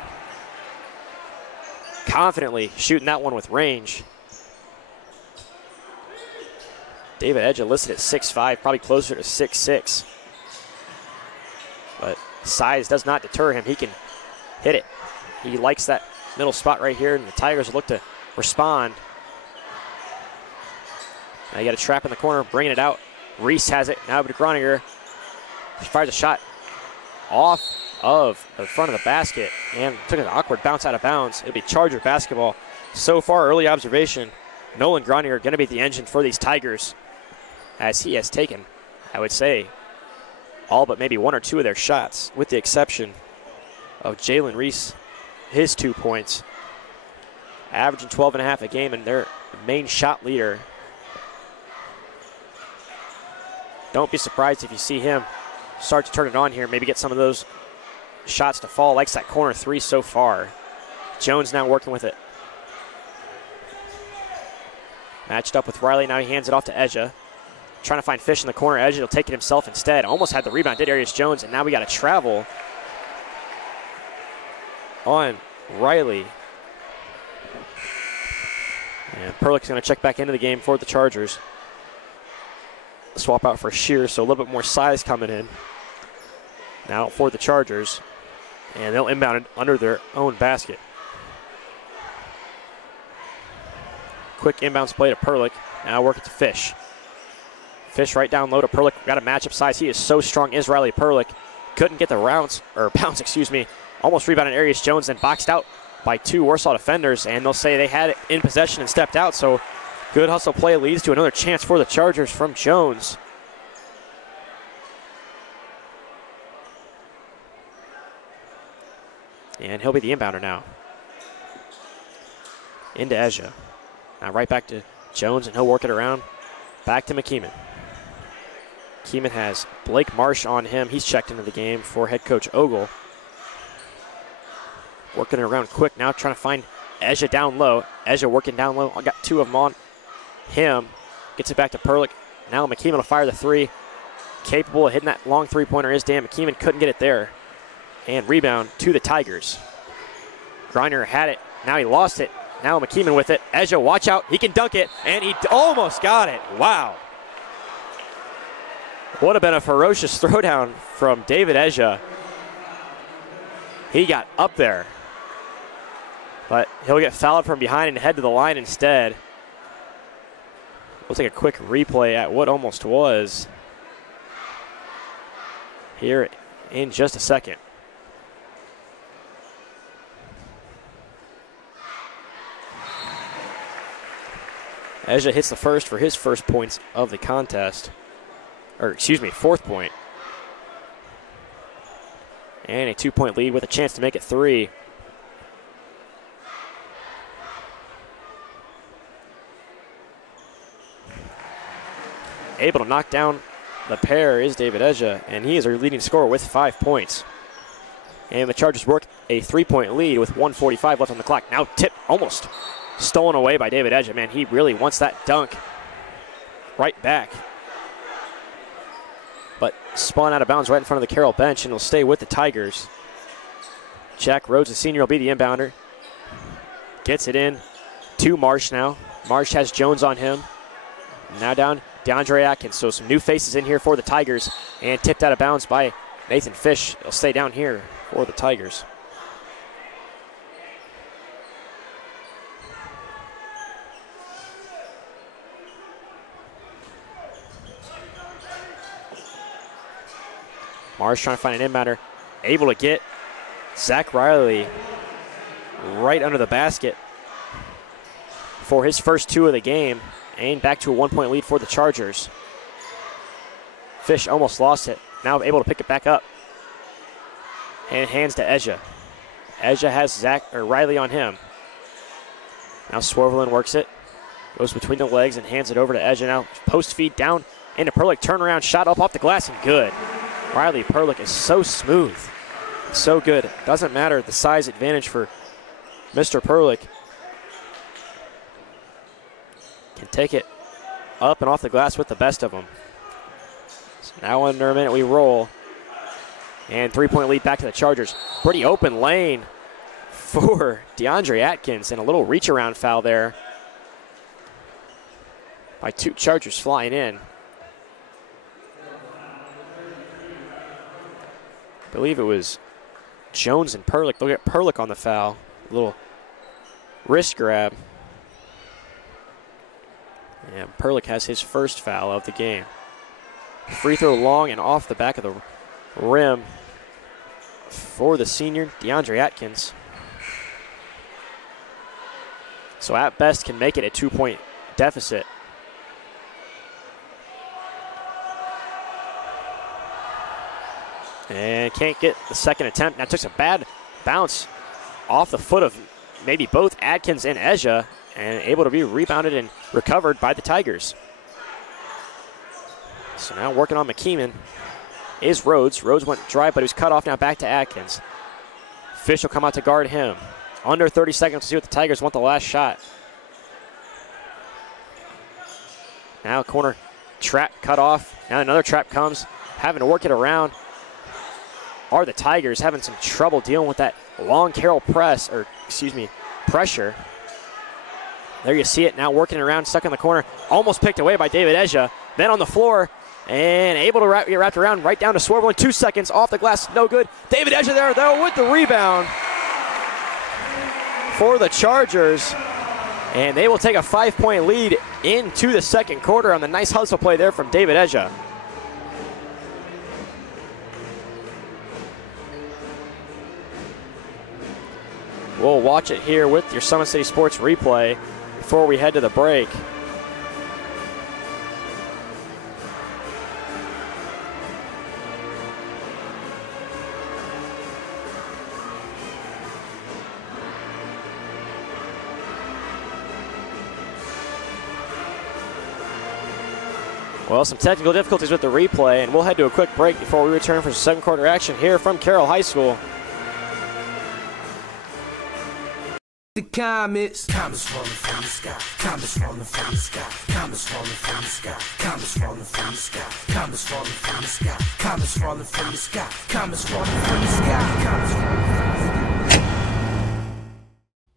Confidently shooting that one with range. David Edge listed at 6'5", probably closer to 6'6". But size does not deter him. He can hit it. He likes that middle spot right here, and the Tigers look to respond. Now you got a trap in the corner, bringing it out. Reese has it. Now to Groninger. He fires a shot off of the front of the basket and took an awkward bounce out of bounds. It'll be Charger basketball. So far, early observation, Nolan Groninger going to be the engine for these Tigers, as he has taken, I would say, all but maybe one or two of their shots, with the exception of Jalen Reese, his 2 points. Averaging 12.5 a game, and their main shot leader. Don't be surprised if you see him start to turn it on here, maybe get some of those shots to fall. Likes that corner three so far. Jones now working with it. Matched up with Riley. Now he hands it off to Eja. Trying to find Fish in the corner. Eja will take it himself instead. Almost had the rebound. Did Arias Jones. And now we got a travel on Riley. And Perlick's going to check back into the game for the Chargers. Swap out for Shear, so a little bit more size coming in now for the Chargers. And they'll inbound it under their own basket. Quick inbounds play to Perlick. Now work it to Fish. Fish right down low to Perlick. Got a matchup size. He is so strong, is Riley Perlick. Couldn't get the bounce, excuse me. Almost rebounded Arias Jones, then boxed out by two Warsaw defenders. And they'll say they had it in possession and stepped out. So good hustle play leads to another chance for the Chargers from Jones. And he'll be the inbounder now. Into Eja. Now right back to Jones, and he'll work it around. Back to McKeeman. Keeman has Blake Marsh on him. He's checked into the game for head coach Ogle. Working it around quick now, trying to find Eja down low. Eja working down low. I got two of them on him. Gets it back to Perlick. Now McKeeman will fire the three. Capable of hitting that long three-pointer is Dan McKeeman. Couldn't get it there. And rebound to the Tigers. Griner had it. Now he lost it. Now McKeeman with it. Eja, watch out. He can dunk it. And he almost got it. Wow. Would have been a ferocious throwdown from David Eja. He got up there. But he'll get fouled from behind and head to the line instead. We'll take a quick replay at what almost was here in just a second. Eja hits the first for his first points of the contest. Or, excuse me, fourth point. And a 2-point lead with a chance to make it 3. Able to knock down the pair is David Eja, and he is our leading scorer with 5 points. And the Chargers work a 3-point lead with 1:45 left on the clock. Now tip almost stolen away by David Eja. Man, he really wants that dunk right back. But spun out of bounds right in front of the Carroll bench, and will stay with the Tigers. Jack Rhodes, the senior, will be the inbounder. Gets it in to Marsh now. Marsh has Jones on him. Now down DeAndre Atkins. So some new faces in here for the Tigers, and tipped out of bounds by Nathan Fish. He'll stay down here for the Tigers. Marsh trying to find an inbounder. Able to get Zach Riley right under the basket for his first 2 of the game. And back to a 1-point lead for the Chargers. Fish almost lost it. Now able to pick it back up. And hands to Eja. Eja has Riley on him. Now Swervelin works it. Goes between the legs and hands it over to Eja. Now post feed down into Perlick. Turnaround shot up off the glass and good. Riley Perlick is so smooth. So good. Doesn't matter the size advantage for Mr. Perlick. Can take it up and off the glass with the best of them. So now under a minute we roll. And 3-point lead back to the Chargers. Pretty open lane for DeAndre Atkins, and a little reach around foul there by 2 Chargers flying in. I believe it was Jones and Perlick. They'll get Perlick on the foul. A little wrist grab. And Perlick has his first foul of the game. Free throw long and off the back of the rim for the senior, DeAndre Atkins. So at best can make it a 2-point deficit. And can't get the second attempt. Now took a bad bounce off the foot of maybe both Atkins and Eja, and able to be rebounded and recovered by the Tigers. So now working on McKeeman is Rhodes. Rhodes went dry, but he was cut off. Now back to Atkins. Fish will come out to guard him. Under 30 seconds to see what the Tigers want the last shot. Now corner trap cut off. Now another trap comes. Having to work it around are the Tigers, having some trouble dealing with that long Carroll pressure. There you see it now, working around, stuck in the corner. Almost picked away by David Eja. Then on the floor, and able to get wrapped around right down to Swervelin. 2 seconds off the glass, no good. David Eja there, though, with the rebound for the Chargers. And they will take a 5-point lead into the second quarter on the nice hustle play there from David Eja. We'll watch it here with your Summit City Sports replay before we head to the break. Well, some technical difficulties with the replay, and we'll head to a quick break before we return for some second quarter action here from Carroll High School. The comets falling from the sky, comets falling from the sky, comets falling from the sky, comets falling from the sky, comets falling from the sky, comets falling from the sky, comets falling from the sky, comets falling from the sky.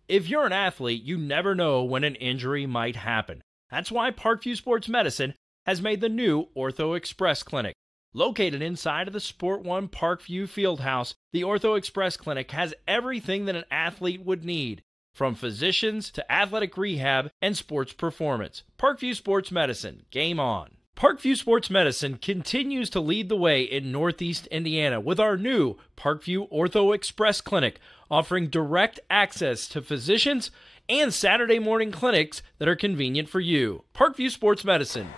If you're an athlete, you never know when an injury might happen. That's why Parkview Sports Medicine has made the new Ortho Express Clinic. Located inside of the Sport One Parkview Fieldhouse, the Ortho Express Clinic has everything that an athlete would need, from physicians to athletic rehab and sports performance. Parkview Sports Medicine, game on. Parkview Sports Medicine continues to lead the way in Northeast Indiana with our new Parkview Ortho Express Clinic, offering direct access to physicians and Saturday morning clinics that are convenient for you. Parkview Sports Medicine.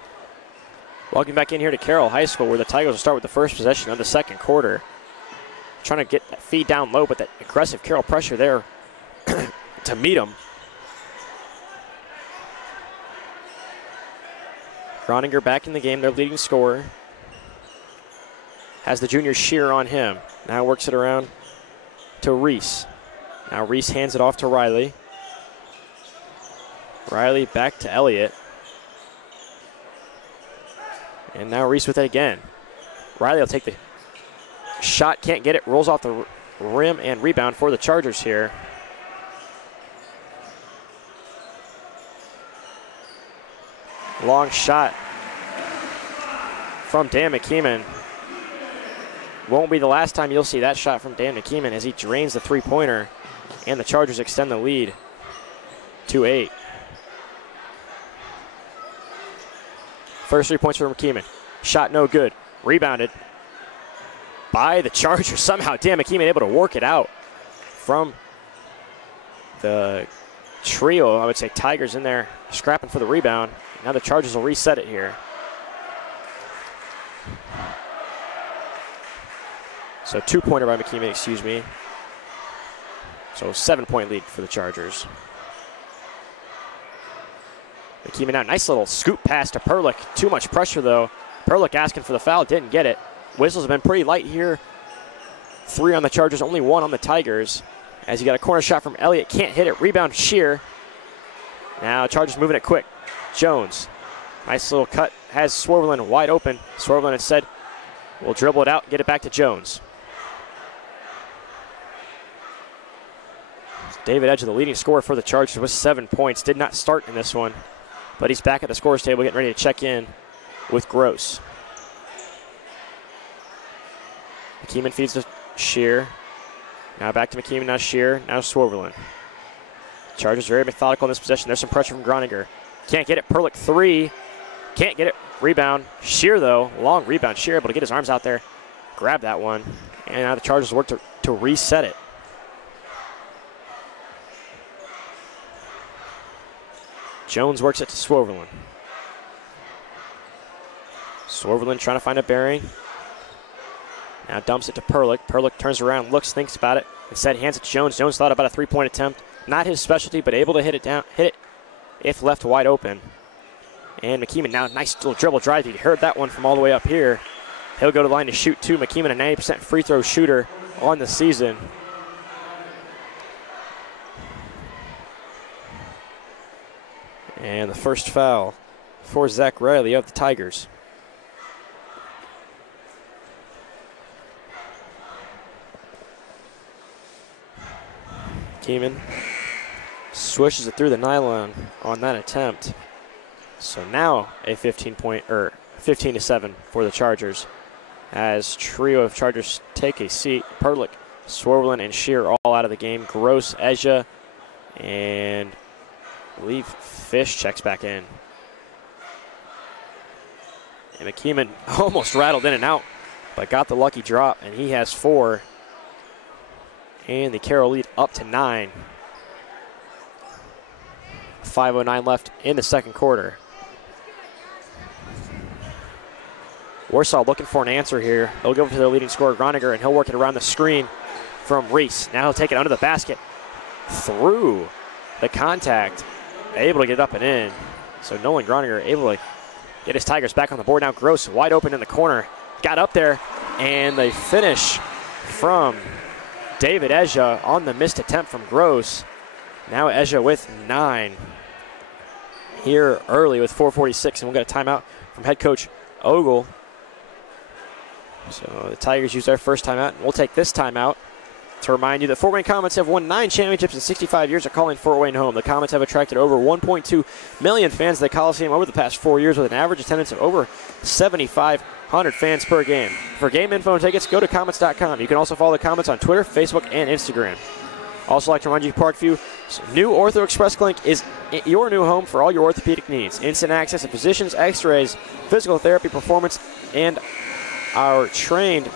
Welcome back in here to Carroll High School, where the Tigers will start with the first possession of the second quarter. trying to get that feed down low, but that aggressive Carroll pressure there to meet him. Groninger back in the game, their leading scorer. Has the junior Shear on him. Now works it around to Reese. Now Reese hands it off to Riley. Riley back to Elliott. And now Reese with it again. Riley will take the shot, can't get it, rolls off the rim and rebound for the Chargers here. Long shot from Dan McKeeman. Won't be the last time you'll see that shot from Dan McKeeman as he drains the three-pointer, and the Chargers extend the lead to 8. First 3 points for McKeeman. Shot no good. Rebounded by the Chargers. Somehow Dan McKeeman able to work it out from the trio. I would say Tigers in there scrapping for the rebound. Now the Chargers will reset it here. So 2-pointer by McKeeman, excuse me. So 7-point lead for the Chargers. McKeeman now, nice little scoop pass to Perlick. Too much pressure though. Perlick asking for the foul, didn't get it. Whistles have been pretty light here. 3 on the Chargers, only 1 on the Tigers. As you got a corner shot from Elliott, can't hit it. Rebound Shear. Now Chargers moving it quick. Jones, nice little cut, has Swervelin wide open. Swervelin instead will dribble it out, get it back to Jones. David Edge, the leading scorer for the Chargers with 7 points. Did not start in this one, but he's back at the scorer's table getting ready to check in with Gross. McKeeman feeds to Shear. Now back to McKeeman, now Shear, now Swervelin. Chargers very methodical in this possession. There's some pressure from Groninger. Can't get it. Perlick 3. Can't get it. Rebound. Shear, though. Long rebound. Shear able to get his arms out there. Grab that one. And now the Chargers work to reset it. Jones works it to Swervelin. Swervelin trying to find a bearing. Now dumps it to Perlick. Perlick turns around, looks, thinks about it. Instead hands it to Jones. Jones thought about a 3-point attempt. Not his specialty, but able to hit it if left wide open. And McKeeman now, nice little dribble drive. He heard that one from all the way up here. He'll go to the line to shoot too. McKeeman, a 90% free throw shooter on the season. And the first foul for Zach Riley of the Tigers. McKeeman swishes it through the nylon on that attempt. So now a 15-7 for the Chargers as trio of Chargers take a seat. Perlick, Swervelin, and Shear all out of the game. Gross, Ezja, and I believe Fish checks back in. And McKeeman almost rattled in and out, but got the lucky drop, and he has 4. And the Carroll lead up to 9. 5:09 left in the second quarter. Warsaw looking for an answer here. They'll go to their leading scorer, Groninger, and he'll work it around the screen from Reese. Now he'll take it under the basket through the contact, able to get it up and in. So Nolan Groninger able to get his Tigers back on the board. Now Gross wide open in the corner. Got up there, and the finish from David Ezja on the missed attempt from Gross. Now Ezja with 9 here early with 4:46, and we'll get a timeout from head coach Ogle. So the Tigers use their first timeout, and we'll take this timeout to remind you that Fort Wayne Comets have won 9 championships in 65 years of calling Fort Wayne home. The Comets have attracted over 1.2 million fans to the Coliseum over the past 4 years with an average attendance of over 7,500 fans per game. For game info and tickets, go to Comets.com. You can also follow the Comets on Twitter, Facebook, and Instagram. Also like to remind you, Parkview's new Ortho Express Clinic is your new home for all your orthopedic needs. Instant access to physicians, x-rays, physical therapy, performance, and our trained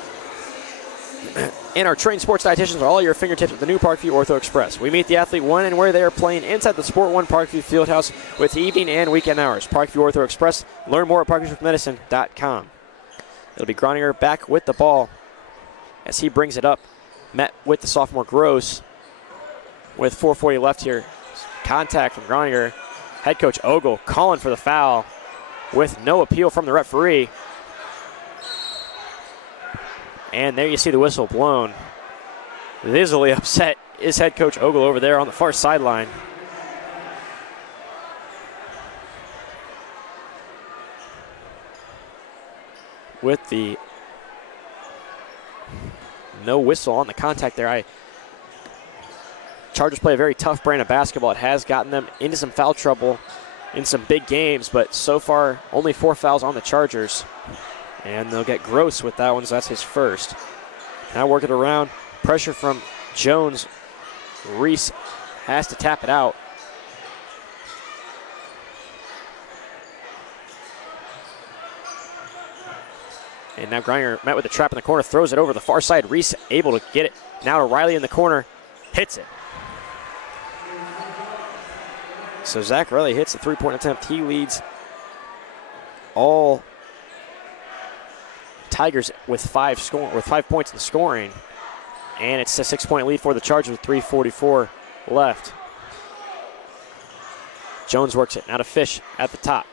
sports dietitians are all at your fingertips at the new Parkview Ortho Express. We meet the athlete when and where they are playing inside the Sport 1 Parkview Fieldhouse with evening and weekend hours. Parkview Ortho Express. Learn more at parkviewmedicine.com. It'll be Groninger back with the ball as he brings it up met with the sophomore Gross. With 4:40 left here, contact from Groninger. Head coach Ogle calling for the foul with no appeal from the referee. And there you see the whistle blown. Visibly upset is head coach Ogle over there on the far sideline. With the no whistle on the contact there. Chargers play a very tough brand of basketball. It has gotten them into some foul trouble in some big games, but so far only 4 fouls on the Chargers. And they'll get Gross with that one, so that's his first. Now working around. Pressure from Jones. Reese has to tap it out. And now Griner met with a trap in the corner, throws it over the far side. Reese able to get it. Now to Riley in the corner, hits it. So Zach Riley hits the three-point attempt. He leads all Tigers with 5 points in scoring. And it's a 6-point lead for the Chargers with 3:44 left. Jones works it. Now to Fish at the top.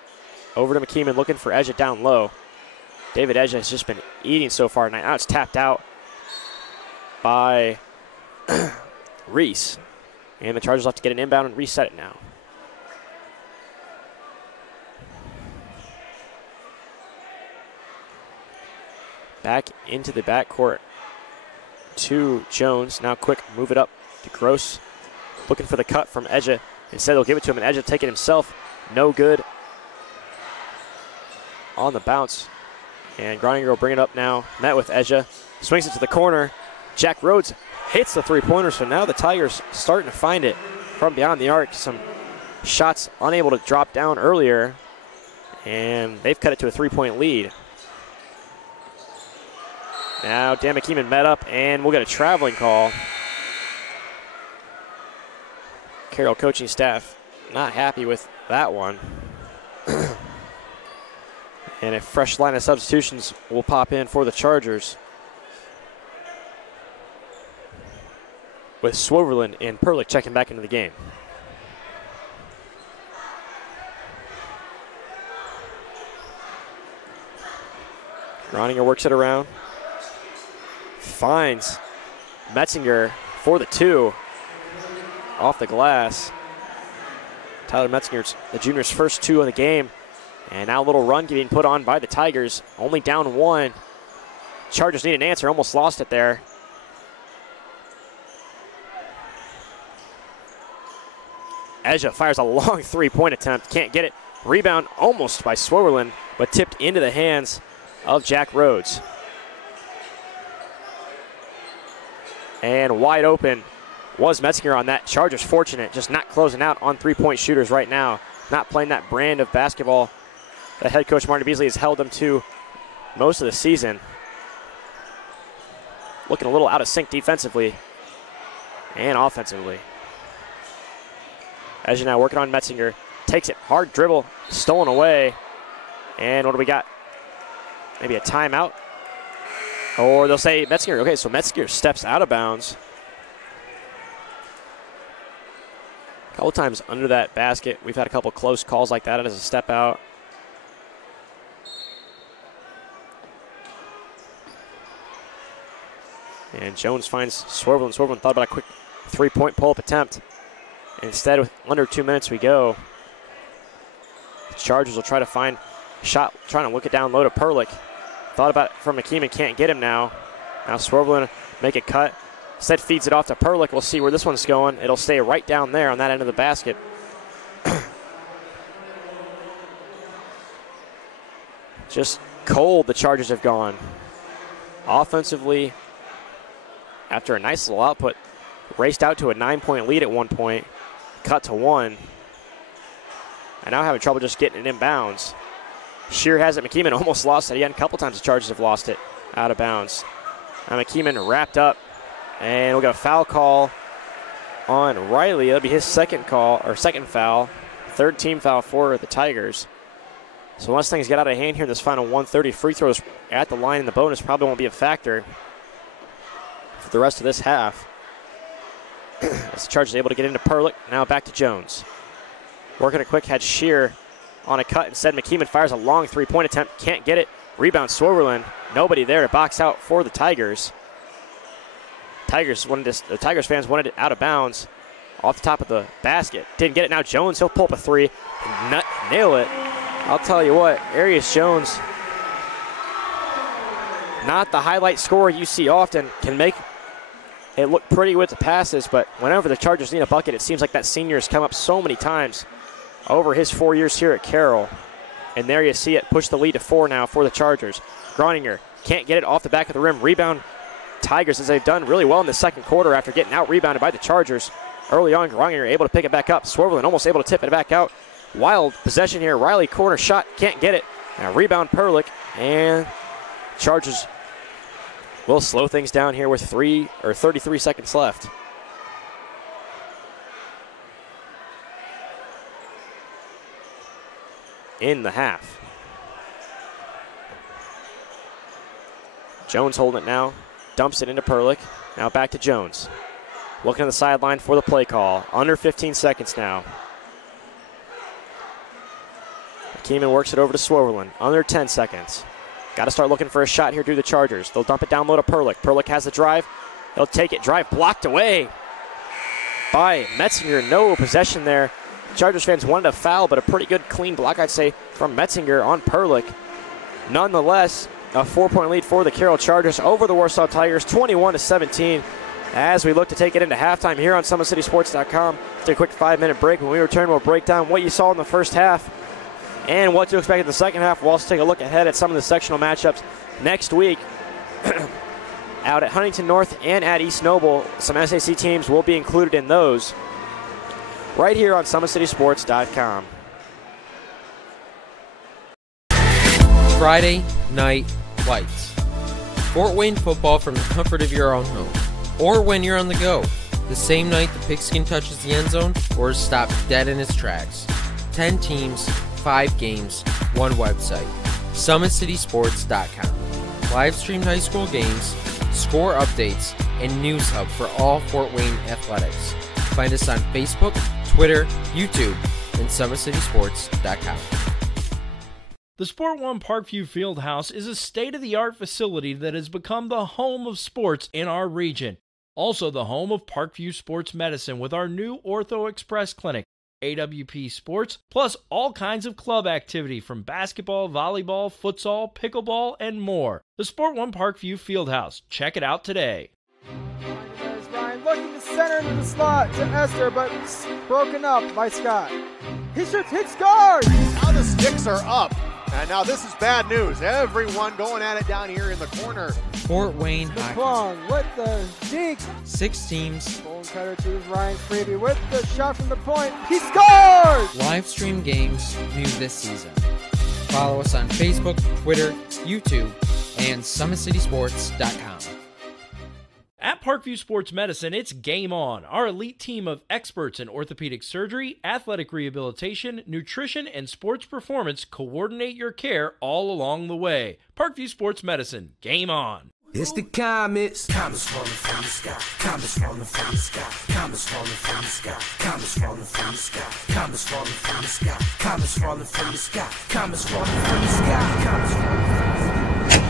Over to McKeeman looking for Edge down low. David Edge has just been eating so far tonight. Now it's tapped out by Reese. And the Chargers will have to get an inbound and reset it now. Back into the backcourt to Jones. Now quick, move it up to Gross. Looking for the cut from Edge. Instead, they'll give it to him, and Edge will take it himself. No good on the bounce. And Groninger will bring it up now. Met with Edge. Swings it to the corner. Jack Rhodes hits the three-pointer, so now the Tigers starting to find it from beyond the arc. Some shots unable to drop down earlier, and they've cut it to a 3-point lead. Now Dan McKeeman met up, and we'll get a traveling call. Carroll coaching staff not happy with that one. And a fresh line of substitutions will pop in for the Chargers, with Swoverland and Perlich checking back into the game. Groninger works it around. Finds Metzinger for the 2 off the glass. Tyler Metzinger's the junior's first 2 of the game. And now a little run getting put on by the Tigers. Only down 1. Chargers need an answer. Almost lost it there. Ezra fires a long 3-point attempt. Can't get it. Rebound almost by Swoverland, but tipped into the hands of Jack Rhodes. And wide open was Metzinger on that. Chargers fortunate, just not closing out on 3-point shooters right now. Not playing that brand of basketball that head coach Martin Beasley has held them to most of the season. Looking a little out of sync defensively and offensively. As now working on Metzinger. Takes it, hard dribble, stolen away. And what do we got? Maybe a timeout? Or they'll say Metzinger. Okay, so Metzinger steps out of bounds. A couple times under that basket. We've had a couple close calls like that as a step out. And Jones finds Swoverland. Swoverland thought about a quick 3-point pull-up attempt. Instead, with under 2 minutes we go, the Chargers will try to find a shot, trying to look it down low to Perlich. Thought about it from McKeeman, can't get him now. Now Swoverland make a cut. Instead feeds it off to Perlich. We'll see where this one's going. It'll stay right down there on that end of the basket. Just cold the Chargers have gone. Offensively, after a nice little output, raced out to a 9-point lead at one point, cut to 1. And now having trouble just getting it inbounds. Shear has it. McKeeman almost lost it again. A couple times the Chargers have lost it out of bounds. Now McKeeman wrapped up, and we'll get a foul call on Riley. That'll be his second foul. 3rd team foul for the Tigers. So unless things get out of hand here in this final 1:30, free throws at the line in the bonus probably won't be a factor for the rest of this half. As the Chargers able to get into Perlick, now back to Jones. Working it quick, had Shear on a cut. Instead, McKeeman fires a long three-point attempt, can't get it. Rebound, Swerverland. Nobody there to box out for the Tigers. The Tigers fans wanted it out of bounds off the top of the basket. Didn't get it. Now Jones, he'll pull up a three, nail it. I'll tell you what, Arius Jones, not the highlight scorer you see often, can make it look pretty with the passes, but whenever the Chargers need a bucket, it seems like that senior has come up so many times over his 4 years here at Carroll. And there you see it, push the lead to 4 now for the Chargers. Groninger can't get it off the back of the rim. Rebound, Tigers, as they've done really well in the second quarter after getting out-rebounded by the Chargers. Early on, Groninger able to pick it back up. Swerveland almost able to tip it back out. Wild possession here. Riley corner shot, can't get it. Now rebound Perlick, and Chargers will slow things down here with 33 seconds left. In the half. Jones holding it now. Dumps it into Perlick. Now back to Jones. Looking at the sideline for the play call. Under 15 seconds now. McKeeman works it over to Swerveland. Under 10 seconds. Got to start looking for a shot here through the Chargers. They'll dump it down low to Perlick. Perlick has the drive. He'll take it. Drive blocked away by Metzinger. No possession there. Chargers fans wanted a foul, but a pretty good clean block, I'd say, from Metzinger on Perlick. Nonetheless, a 4-point lead for the Carroll Chargers over the Warsaw Tigers, 21-17, as we look to take it into halftime here on SummitCitySports.com. Take a quick 5-minute break. When we return, we'll break down what you saw in the first half and what to expect in the second half. We'll also take a look ahead at some of the sectional matchups next week. Out at Huntington North and at East Noble, some SAC teams will be included in those right here on SummitCitySports.com. Friday Night Lights. Fort Wayne football from the comfort of your own home, or when you're on the go. The same night the pigskin touches the end zone or is stopped dead in its tracks. 10 teams, 5 games, 1 website. SummitCitySports.com. Live streamed high school games, score updates, and news hub for all Fort Wayne athletics. Find us on Facebook, Twitter, YouTube, and SummitCitySports.com. The Sport One Parkview Fieldhouse is a state-of-the-art facility that has become the home of sports in our region. Also the home of Parkview Sports Medicine with our new Ortho Express Clinic, AWP Sports, plus all kinds of club activity from basketball, volleyball, futsal, pickleball, and more. The Sport One Parkview Fieldhouse. Check it out today. There's Ryan looking to center into the slot to Esther, but broken up by Scott. He shoots, hits, scores! Now the sticks are up. And now this is bad news. Everyone going at it down here in the corner. Fort Wayne Hockey with the deke. 6 teams. Bone cutter to Ryan Freeby with the shot from the point. He scores! Live stream games new this season. Follow us on Facebook, Twitter, YouTube, and SummitCitySports.com. At Parkview Sports Medicine, it's game on. Our elite team of experts in orthopedic surgery, athletic rehabilitation, nutrition, and sports performance coordinate your care all along the way. Parkview Sports Medicine, game on. It's the comets. Comets falling from the sky. Comets falling from the sky. Comets falling from the sky. Comets falling from the sky. Comets falling from the sky. Comets falling from the sky. Comets falling from the sky. Comets falling from the sky.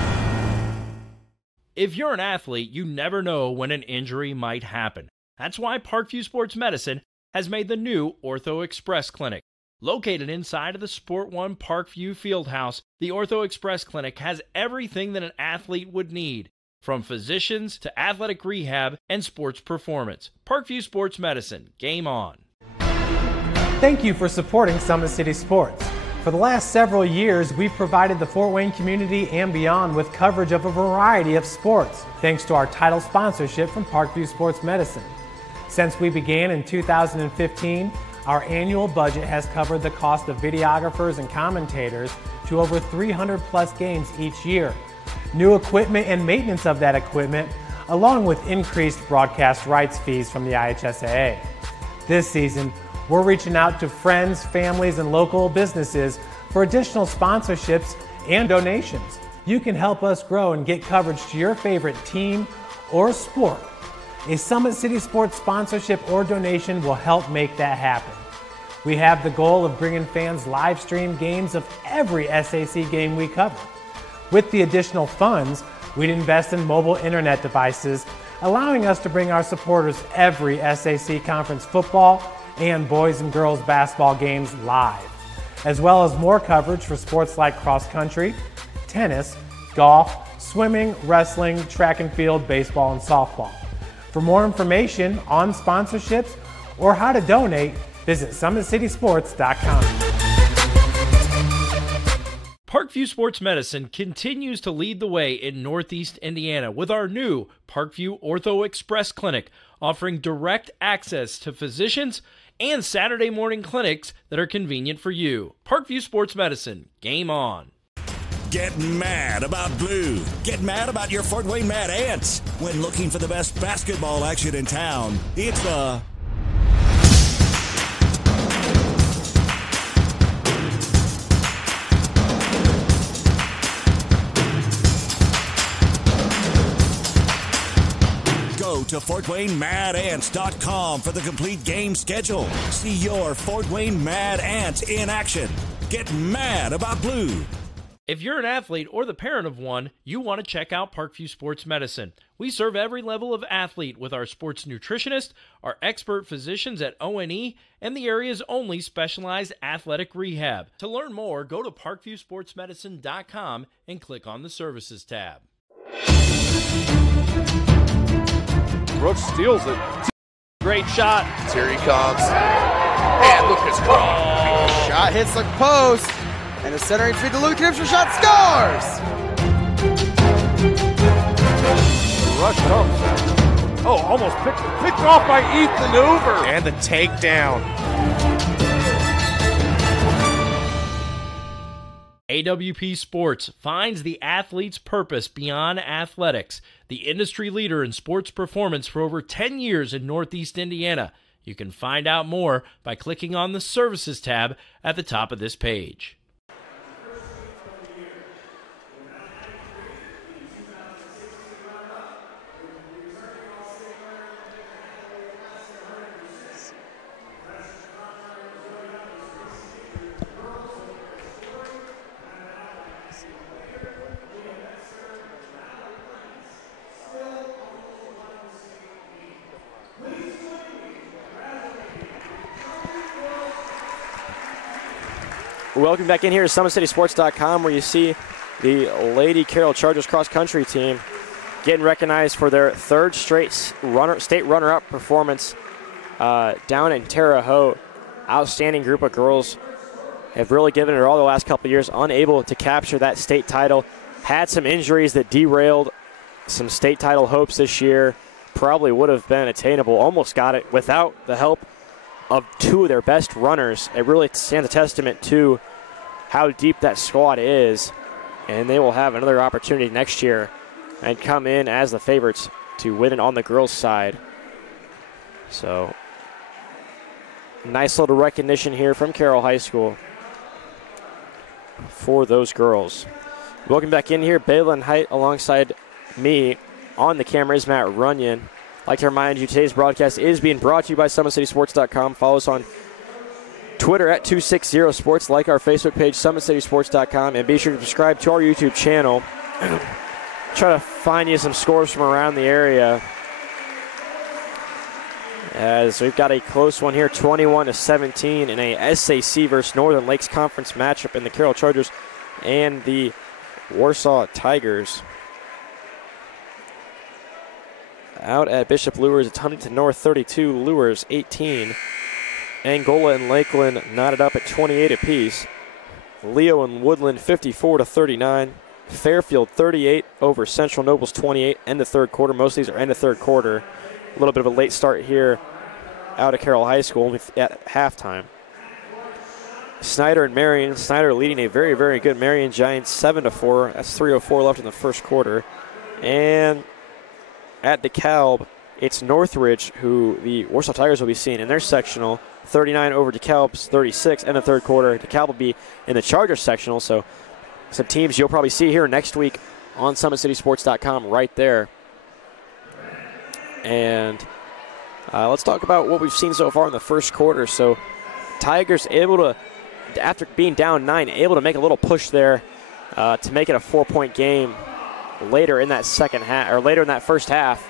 If you're an athlete, you never know when an injury might happen. That's why Parkview Sports Medicine has made the new Ortho Express Clinic. Located inside of the Sport One Parkview Fieldhouse, the Ortho Express Clinic has everything that an athlete would need, from physicians to athletic rehab and sports performance. Parkview Sports Medicine, game on. Thank you for supporting Summit City Sports. For the last several years, we've provided the Fort Wayne community and beyond with coverage of a variety of sports, thanks to our title sponsorship from Parkview Sports Medicine. Since we began in 2015, our annual budget has covered the cost of videographers and commentators to over 300 plus games each year. New equipment and maintenance of that equipment, along with increased broadcast rights fees from the IHSAA. This season, we're reaching out to friends, families, and local businesses for additional sponsorships and donations. You can help us grow and get coverage to your favorite team or sport, a Summit City Sports sponsorship or donation will help make that happen. We have the goal of bringing fans live stream games of every SAC game we cover. With the additional funds, we'd invest in mobile internet devices, allowing us to bring our supporters every SAC conference football and boys and girls basketball games live, as well as more coverage for sports like cross country, tennis, golf, swimming, wrestling, track and field, baseball, and softball. For more information on sponsorships or how to donate, visit SummitCitySports.com. Parkview Sports Medicine continues to lead the way in Northeast Indiana with our new Parkview Ortho Express Clinic, offering direct access to physicians and Saturday morning clinics that are convenient for you. Parkview Sports Medicine, game on. Get mad about blue. Get mad about your Fort Wayne Mad Ants. When looking for the best basketball action in town, it's the Go to FortWayneMadAnts.com for the complete game schedule. See your Fort Wayne Mad Ants in action. Get mad about blue. If you're an athlete or the parent of one, you want to check out Parkview Sports Medicine. We serve every level of athlete with our sports nutritionist, our expert physicians at O&E, and the area's only specialized athletic rehab. To learn more, go to ParkviewSportsMedicine.com and click on the Services tab. Brooks steals it. Great shot. Here he comes. And Lucas Carroll. Shot hits the post. And the centering feed to Luke Knipscher. Shot scores! The rush comes. Oh, almost picked off by Ethan Hoover. And the takedown. AWP Sports finds the athlete's purpose beyond athletics, the industry leader in sports performance for over 10 years in Northeast Indiana. You can find out more by clicking on the Services tab at the top of this page. Welcome back in here to SummitCitySports.com, where you see the Lady Carroll Chargers cross-country team getting recognized for their third straight state runner-up performance down in Terre Haute. Outstanding group of girls. Have really given it all the last couple of years, unable to capture that state title. Had some injuries that derailed some state title hopes this year. Probably would have been attainable. Almost got it without the help of two of their best runners. It really stands a testament to how deep that squad is, and they will have another opportunity next year and come in as the favorites to win it on the girls' side. So, nice little recognition here from Carroll High School for those girls. Welcome back in here. Balin Height alongside me on the camera is Matt Runyon. I'd like to remind you, today's broadcast is being brought to you by SummitCitySports.com. Follow us on Twitter at 260sports. Like our Facebook page, SummitCitySports.com. And be sure to subscribe to our YouTube channel. Try to find you some scores from around the area, as we've got a close one here, 21-17 in a SAC versus Northern Lakes Conference matchup in the Carroll Chargers and the Warsaw Tigers. Out at Bishop Luers, it's Huntington North 32, Luers 18. Angola and Lakeland knotted up at 28 apiece. Leo and Woodland 54-39. Fairfield 38 over Central Nobles 28. End of third quarter. Most of these are end of third quarter. A little bit of a late start here out of Carroll High School at halftime. Snyder and Marion. Snyder leading a very, very good Marion Giants 7-4. That's 3:04 left in the first quarter. And at DeKalb, it's Northridge who the Warsaw Tigers will be seeing in their sectional. 39 over DeKalb's 36 in the third quarter. DeKalb will be in the Chargers sectional, so some teams you'll probably see here next week on SummitCitySports.com right there. And let's talk about what we've seen so far in the first quarter. So Tigers able to, after being down 9, able to make a little push there to make it a 4-point game later in that second half, or later in that first half,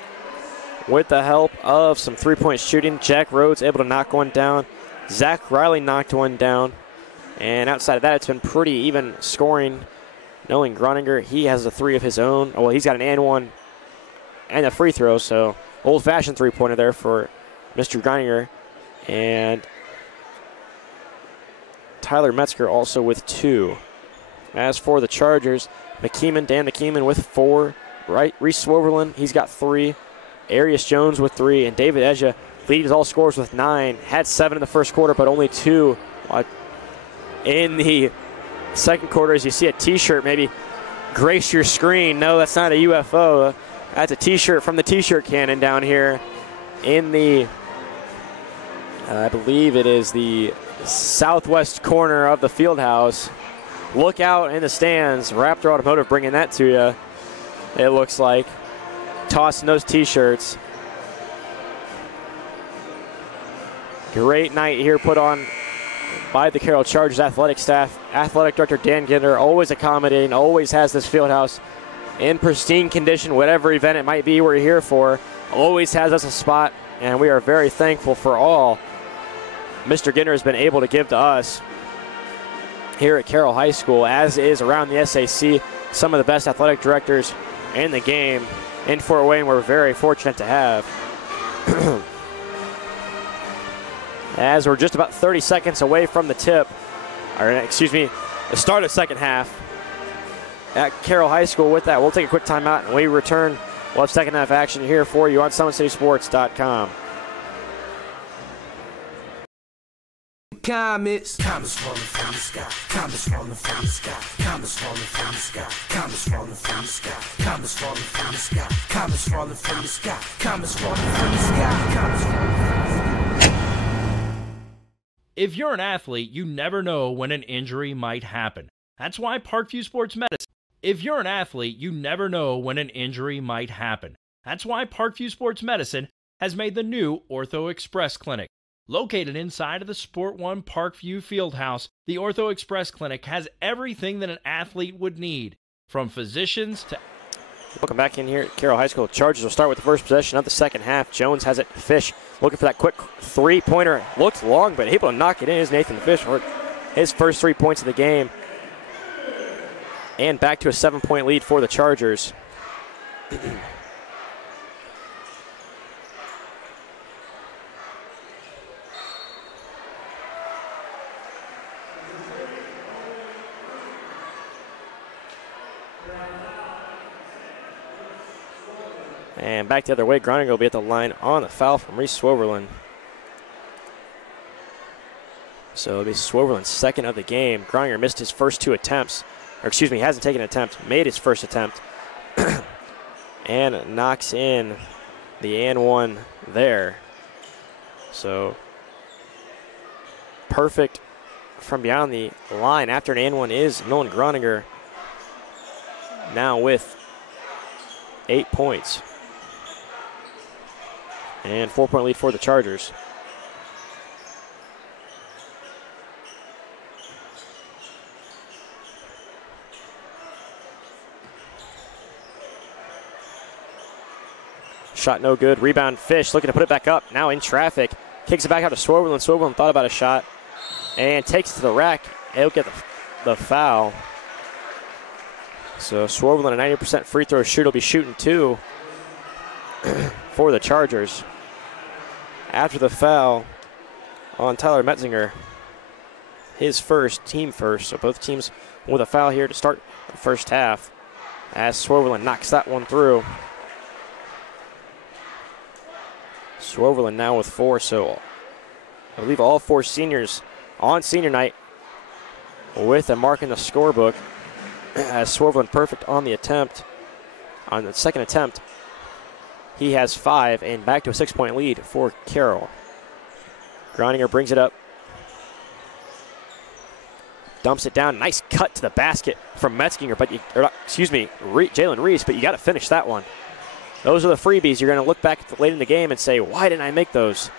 with the help of some three-point shooting. Jack Rhodes able to knock one down. Zach Riley knocked one down. And outside of that, it's been pretty even scoring. Knowing Groninger, he has a 3 of his own. Well, he's got an and one and a free throw, so old-fashioned three-pointer there for Mr. Groninger. And Tyler Metzger also with 2. As for the Chargers, Dan McKeeman with 4. Reese Swoverland, he's got 3. Arius Jones with 3. And David Eja leads all scorers with 9. Had 7 in the first quarter, but only 2 in the second quarter. As you see a T-shirt maybe grace your screen. No, that's not a UFO. That's a T-shirt from the T-shirt cannon down here in the, I believe it is the southwest corner of the field house. Look out in the stands. Raptor Automotive bringing that to you, it looks like. Tossing those T-shirts. Great night here put on by the Carroll Chargers athletic staff. Athletic Director Dan Ginder, always accommodating, always has this field house in pristine condition. Whatever event it might be we're here for, always has us a spot, and we are very thankful for all Mr. Ginder has been able to give to us here at Carroll High School, as is around the SAC. Some of the best athletic directors in the game in Fort Wayne we're very fortunate to have. As we're just about 30 seconds away from the tip, or excuse me, the start of second half at Carroll High School. With that, we'll take a quick timeout, and when we return, we'll have second half action here for you on SummitCitySports.com. Comets falling from the sky. Comets falling from the sky. Comets falling from the sky. Comets falling from the sky. Comets falling from the sky. Comets falling from the sky. Comets falling from the sky. Comets falling from the sky. If you're an athlete, you never know when an injury might happen. That's why Parkview Sports Medicine. If you're an athlete, you never know when an injury might happen. That's why Parkview Sports Medicine has made the new Ortho Express Clinic. Located inside of the Sport One Parkview Fieldhouse, the Ortho Express Clinic has everything that an athlete would need, from physicians to... Welcome back in here at Carroll High School. Chargers will start with the first possession of the second half. Jones has it. Fish looking for that quick three-pointer. Looks long, but able to knock it in is Nathan Fish for his first 3 points of the game. And back to a 7-point lead for the Chargers. And back the other way, Groninger will be at the line on the foul from Reese Swoverland. So it'll be Swoverland's second of the game. Groninger missed his first 2 attempts. Or excuse me, hasn't taken an attempt, made his first attempt. And knocks in the and one there. So perfect from beyond the line after an and one is Nolan Groninger, now with 8 points. And 4-point lead for the Chargers. Shot no good. Rebound Fish looking to put it back up. Now in traffic. Kicks it back out to Swoverland. Swoverland thought about a shot and takes it to the rack. He'll get the foul. So Swoverland, a 90% free throw shooter, will be shooting 2 for the Chargers. After the foul on Tyler Metzinger, his first, team first. So both teams with a foul here to start the first half as Swoverland knocks that one through. Swoverland now with 4, so I believe all 4 seniors on senior night with a mark in the scorebook. As Swoverland perfect on the attempt, on the second attempt. He has 5 and back to a 6-point lead for Carroll. Groninger brings it up. Dumps it down. Nice cut to the basket from Metzger, but Jalen Reese, but you got to finish that one. Those are the freebies. You're going to look back late in the game and say, why didn't I make those?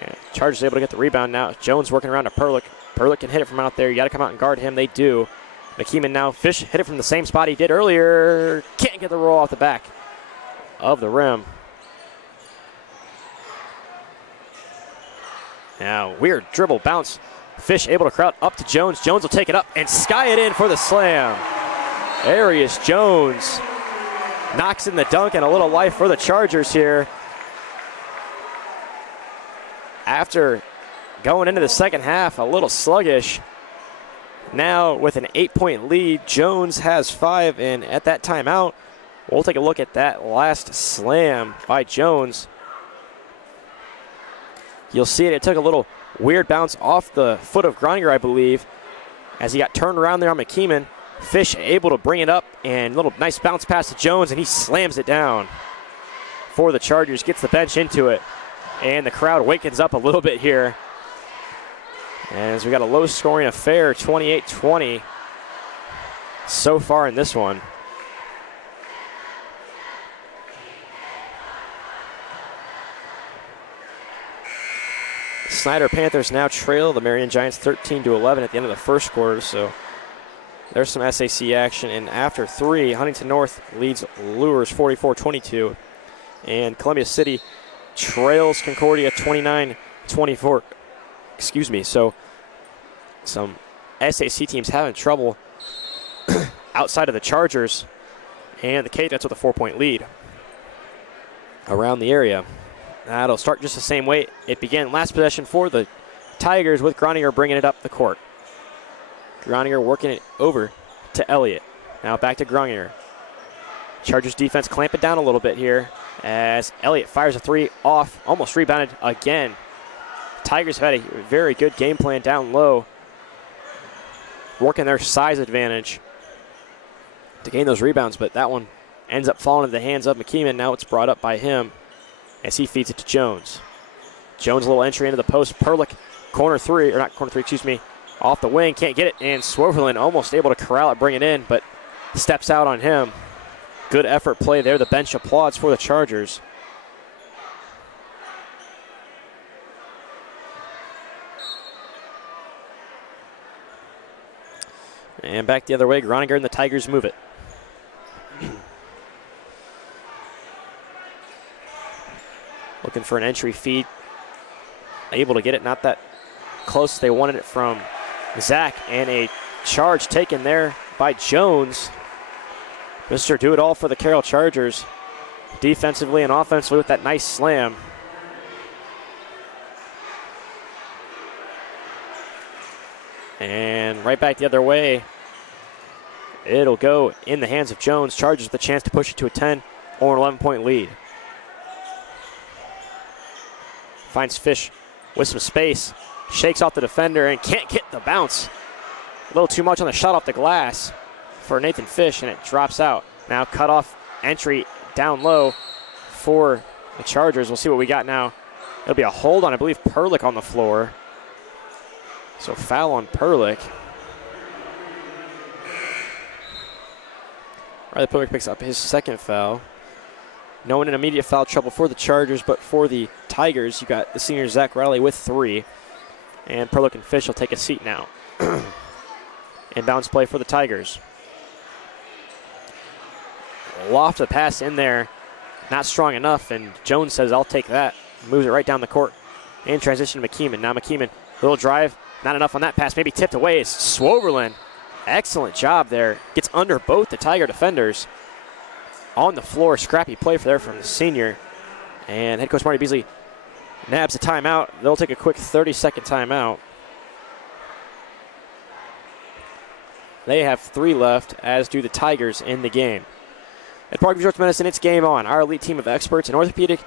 And Chargers able to get the rebound now. Jones working around to Perlick. Perlick can hit it from out there. You got to come out and guard him. They do. McKeeman now. Fish hit it from the same spot he did earlier. Can't get the roll off the back of the rim. Now, weird dribble bounce. Fish able to crowd up to Jones. Jones will take it up and sky it in for the slam. Arius Jones knocks in the dunk and a little life for the Chargers here. After going into the second half, a little sluggish. Now with an 8-point lead, Jones has 5, and at that timeout, we'll take a look at that last slam by Jones. You'll see it. It took a little weird bounce off the foot of Groninger, I believe, as he got turned around there on McKeeman. Fish able to bring it up, and a little nice bounce pass to Jones, and he slams it down for the Chargers. Gets the bench into it, and the crowd wakens up a little bit here as we got a low-scoring affair, 28-20 so far in this one. Snyder Panthers now trail the Marion Giants 13-11 at the end of the first quarter, so there's some SAC action. And after 3, Huntington North leads Lures 44-22, and Columbia City trails Concordia 29-24. Excuse me. So some SAC teams having trouble outside of the Chargers, and the Cadets with a 4-point lead around the area. That'll start just the same way it began. Last possession for the Tigers, with Groninger bringing it up the court. Groninger working it over to Elliott. Now back to Groninger. Chargers defense clamping down a little bit here as Elliott fires a 3 off, almost rebounded again. Tigers have had a very good game plan down low, working their size advantage to gain those rebounds, but that one ends up falling into the hands of McKeeman. Now it's brought up by him as he feeds it to Jones. Jones, a little entry into the post. Perlick, corner 3, or not corner 3, excuse me, off the wing, can't get it, and Swervelin almost able to corral it, bring it in, but steps out on him. Good effort play there. The bench applauds for the Chargers. And back the other way, Groninger and the Tigers move it. Looking for an entry feed. Able to get it, not that close. They wanted it from Zach, and a charge taken there by Jones. Mr. Do-It-All for the Carroll Chargers, defensively and offensively with that nice slam. And right back the other way. It'll go in the hands of Jones. Chargers with a chance to push it to a 10 or an 11-point lead. Finds Fish with some space. Shakes off the defender and can't get the bounce. A little too much on the shot off the glass for Nathan Fish, and it drops out. Now cut off entry down low for the Chargers. We'll see what we got now. It'll be a hold on, I believe, Perlick on the floor. So foul on Perlick. Riley Perlick picks up his second foul. No one in immediate foul trouble for the Chargers, but for the Tigers, you got the senior Zach Riley with 3. And Perlick and Fish will take a seat now. Inbounds play for the Tigers. Loft the pass in there. Not strong enough, and Jones says, I'll take that. Moves it right down the court. In transition to McKeeman. Now McKeeman, little drive. Not enough on that pass. Maybe tipped away is Swoverlin. Excellent job there. Gets under both the Tiger defenders. On the floor, scrappy play there from the senior. And head coach Marty Beasley nabs a timeout. They'll take a quick 30-second timeout. They have 3 left, as do the Tigers in the game. At Parkview Sports Medicine, it's game on. Our elite team of experts in orthopedic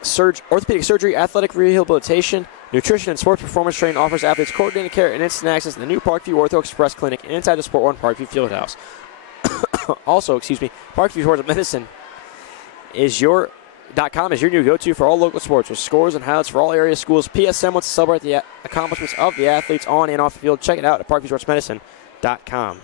surgery, athletic rehabilitation, nutrition, and sports performance training offers athletes coordinated care and instant access to the new Parkview Ortho Express Clinic inside the Sport One Parkview Fieldhouse. Also, Parkview Sports Medicine is .com is your new go-to for all local sports, with scores and highlights for all area schools. PSM wants to celebrate the accomplishments of the athletes on and off the field. Check it out at ParkviewSportsMedicine.com.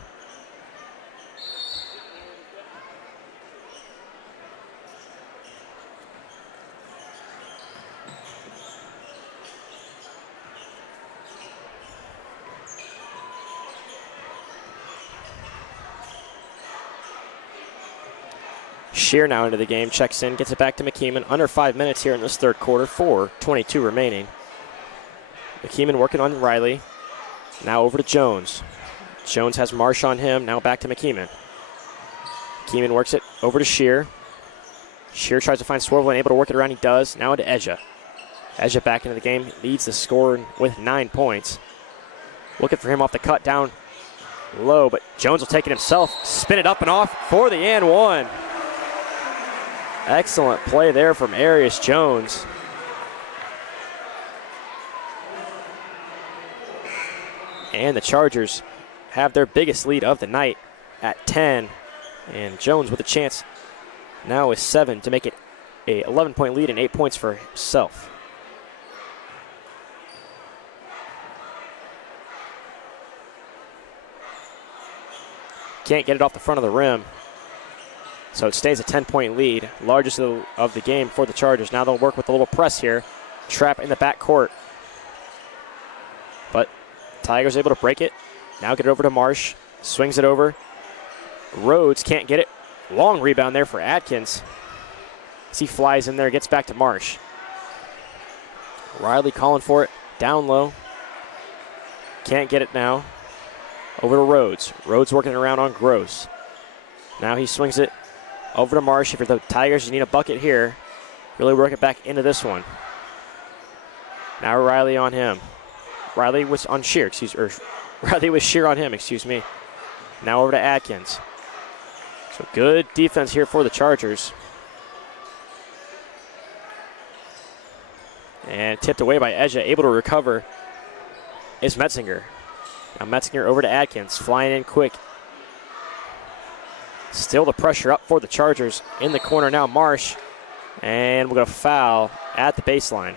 Shear now into the game, checks in, gets it back to McKeeman. Under 5 minutes here in this third quarter, 4:22 remaining. McKeeman working on Riley. Now over to Jones. Jones has Marsh on him, now back to McKeeman. McKeeman works it over to Shear. Shear tries to find Swervel and able to work it around, he does. Now into Edja. Edja back into the game, leads the score with 9 points. Looking for him off the cut down low, but Jones will take it himself, spin it up and off for the and one. Excellent play there from Arius Jones. And the Chargers have their biggest lead of the night at 10. And Jones with a chance now with 7 to make it a 11-point lead and 8 points for himself. Can't get it off the front of the rim. So it stays a 10-point lead, largest of the game for the Chargers. Now they'll work with a little press here. Trap in the backcourt. But Tigers able to break it. Now get it over to Marsh. Swings it over. Rhodes can't get it. Long rebound there for Atkins. As he flies in there, gets back to Marsh. Riley calling for it. Down low. Can't get it now. Over to Rhodes. Rhodes working around on Gross. Now he swings it over to Marsh. If you're the Tigers, you need a bucket here. Really work it back into this one. Now Riley on him. Riley was on Shear, Riley was Shear on him, excuse me. Now over to Atkins. So good defense here for the Chargers. And tipped away by Edja, able to recover is Metzinger. Now Metzinger over to Atkins, flying in quick. Still the pressure up for the Chargers. In the corner now, Marsh. And we're going to foul at the baseline.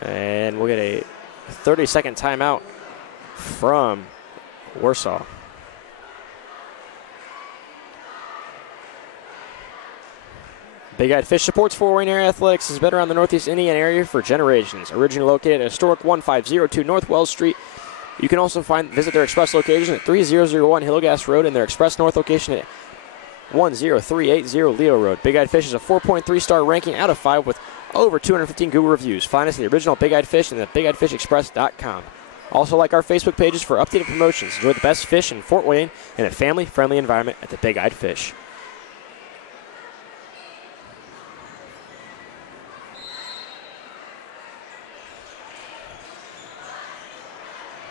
And we'll get a 30-second timeout from Warsaw. Big Eyed Fish supports Fort Wayne area athletics, has been around the Northeast Indiana area for generations. Originally located at historic 1502 North Wells Street. You can also visit their express location at 3001 Hillgas Road and their express north location at 10380 Leo Road. Big Eyed Fish is a 4.3 star ranking out of 5 with over 215 Google reviews. Find us at the original Big Eyed Fish and at BigEyedFishExpress.com. Also like our Facebook pages for updated promotions. Enjoy the best fish in Fort Wayne in a family-friendly environment at the Big Eyed Fish.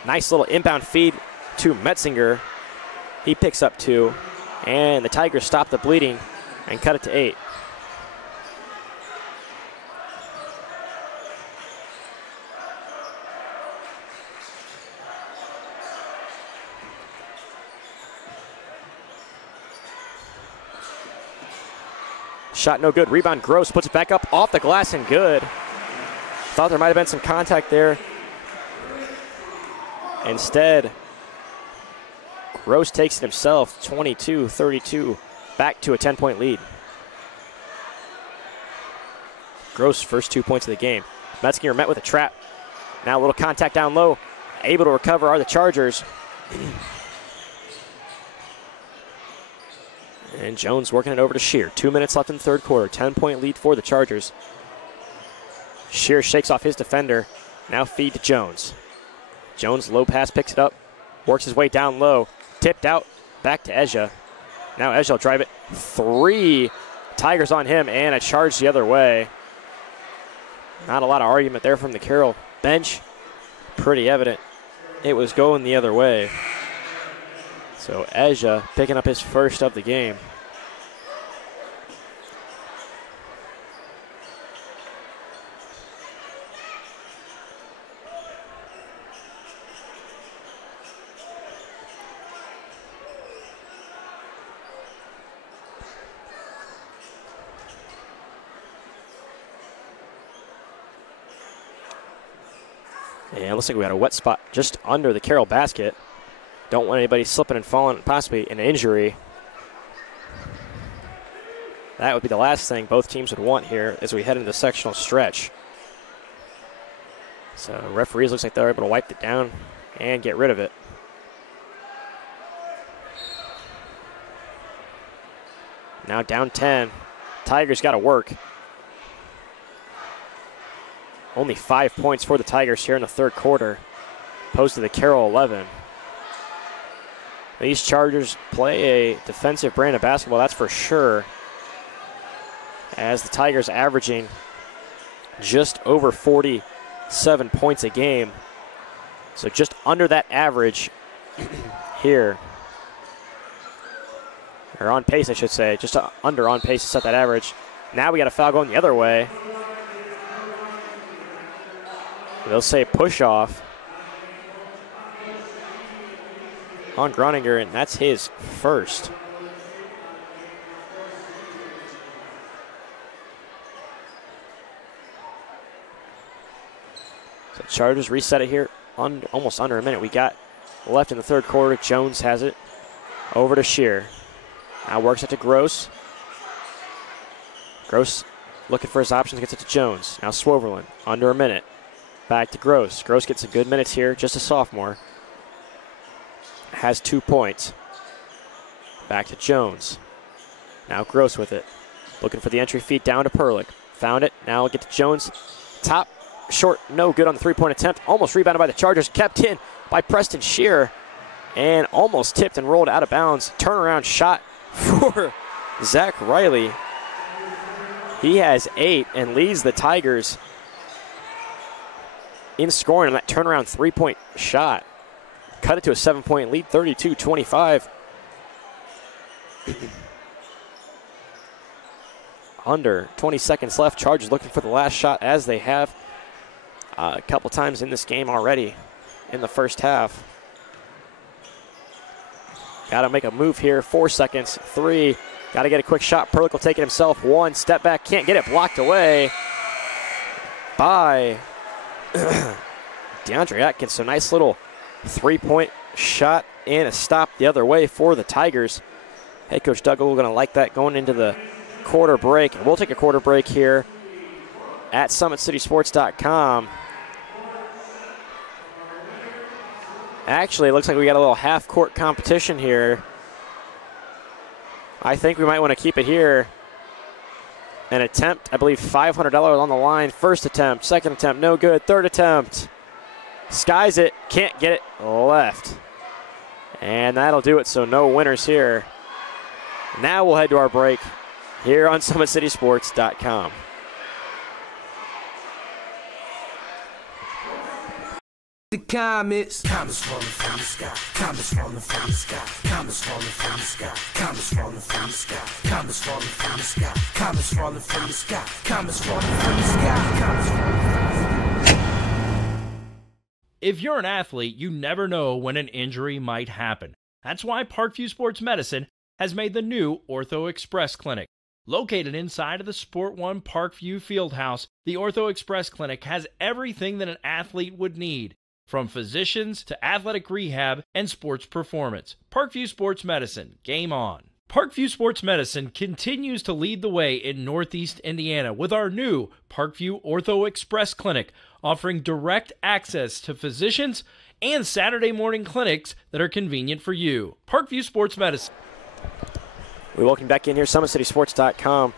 Nice little inbound feed to Metzinger. He picks up 2. And the Tigers stop the bleeding and cut it to 8. Shot no good. Rebound Gross puts it back up off the glass and good. Thought there might have been some contact there. Instead, Gross takes it himself, 22-32, back to a 10-point lead. Gross first 2 points of the game. Metzinger met with a trap. Now a little contact down low. Able to recover are the Chargers. And Jones working it over to Shear. 2 minutes left in the third quarter. 10-point lead for the Chargers. Shear shakes off his defender. Now feed to Jones. Jones, low pass, picks it up. Works his way down low. Tipped out. Back to Edja. Now Edja will drive it. 3. Tigers on him and a charge the other way. Not a lot of argument there from the Carroll bench. Pretty evident it was going the other way. So Edja picking up his first of the game. And it looks like we got a wet spot just under the Carroll basket. Don't want anybody slipping and falling, possibly an injury. That would be the last thing both teams would want here as we head into the sectional stretch. So referees looks like they're able to wipe it down and get rid of it. Now down 10. Tigers got to work. Only 5 points for the Tigers here in the third quarter, opposed to the Carroll 11. These Chargers play a defensive brand of basketball, that's for sure, as the Tigers averaging just over 47 points a game. So just under that average here. Or on pace, I should say. Just under on pace to set that average. Now we got a foul going the other way. They'll say push off on Groninger, and that's his first. So Chargers reset it here on almost under a minute. We got left in the third quarter. Jones has it over to Shear. Now works it to Gross. Gross looking for his options, gets it to Jones. Now Swoverlin, under a minute. Back to Gross. Gross gets some good minutes here, just a sophomore. Has 2 points. Back to Jones. Now Gross with it. Looking for the entry feed down to Perlick. Found it. Now we'll get to Jones. Top, short, no good on the three-point attempt. Almost rebounded by the Chargers. Kept in by Preston Shear. And almost tipped and rolled out of bounds. Turnaround shot for Zach Riley. He has 8 and leads the Tigers in scoring on that turnaround three-point shot. Cut it to a 7-point lead, 32-25. Under 20 seconds left. Chargers looking for the last shot, as they have a couple times in this game already in the first half. Got to make a move here. 4 seconds. 3. Got to get a quick shot. Perlick will take it himself. 1. Step back. Can't get it. Blocked away by DeAndre Atkins. So nice little three-point shot and a stop the other way for the Tigers. Head coach Doug Ogle going to like that going into the quarter break. And we'll take a quarter break here at SummitCitySports.com. Actually, it looks like we got a little half-court competition here. I think we might want to keep it here. An attempt, I believe $500 on the line. First attempt, second attempt, no good. Third attempt, skies it, can't get it left. And that'll do it, so no winners here. Now we'll head to our break here on SummitCitySports.com. The comets falling from the sky, comets falling from the sky, comets falling from the sky, comets falling from the sky, comets falling from the sky, comets falling from the sky, comets falling from the sky, comets falling from the sky. If you're an athlete, you never know when an injury might happen. That's why Parkview Sports Medicine has made the new Ortho Express Clinic. Located inside of the Sport One Parkview Fieldhouse, the Ortho Express Clinic has everything that an athlete would need, from physicians to athletic rehab and sports performance. Parkview Sports Medicine, game on. Parkview Sports Medicine continues to lead the way in Northeast Indiana with our new Parkview Ortho Express Clinic, offering direct access to physicians and Saturday morning clinics that are convenient for you. Parkview Sports Medicine. We welcome back in here, SummitCitySports.com,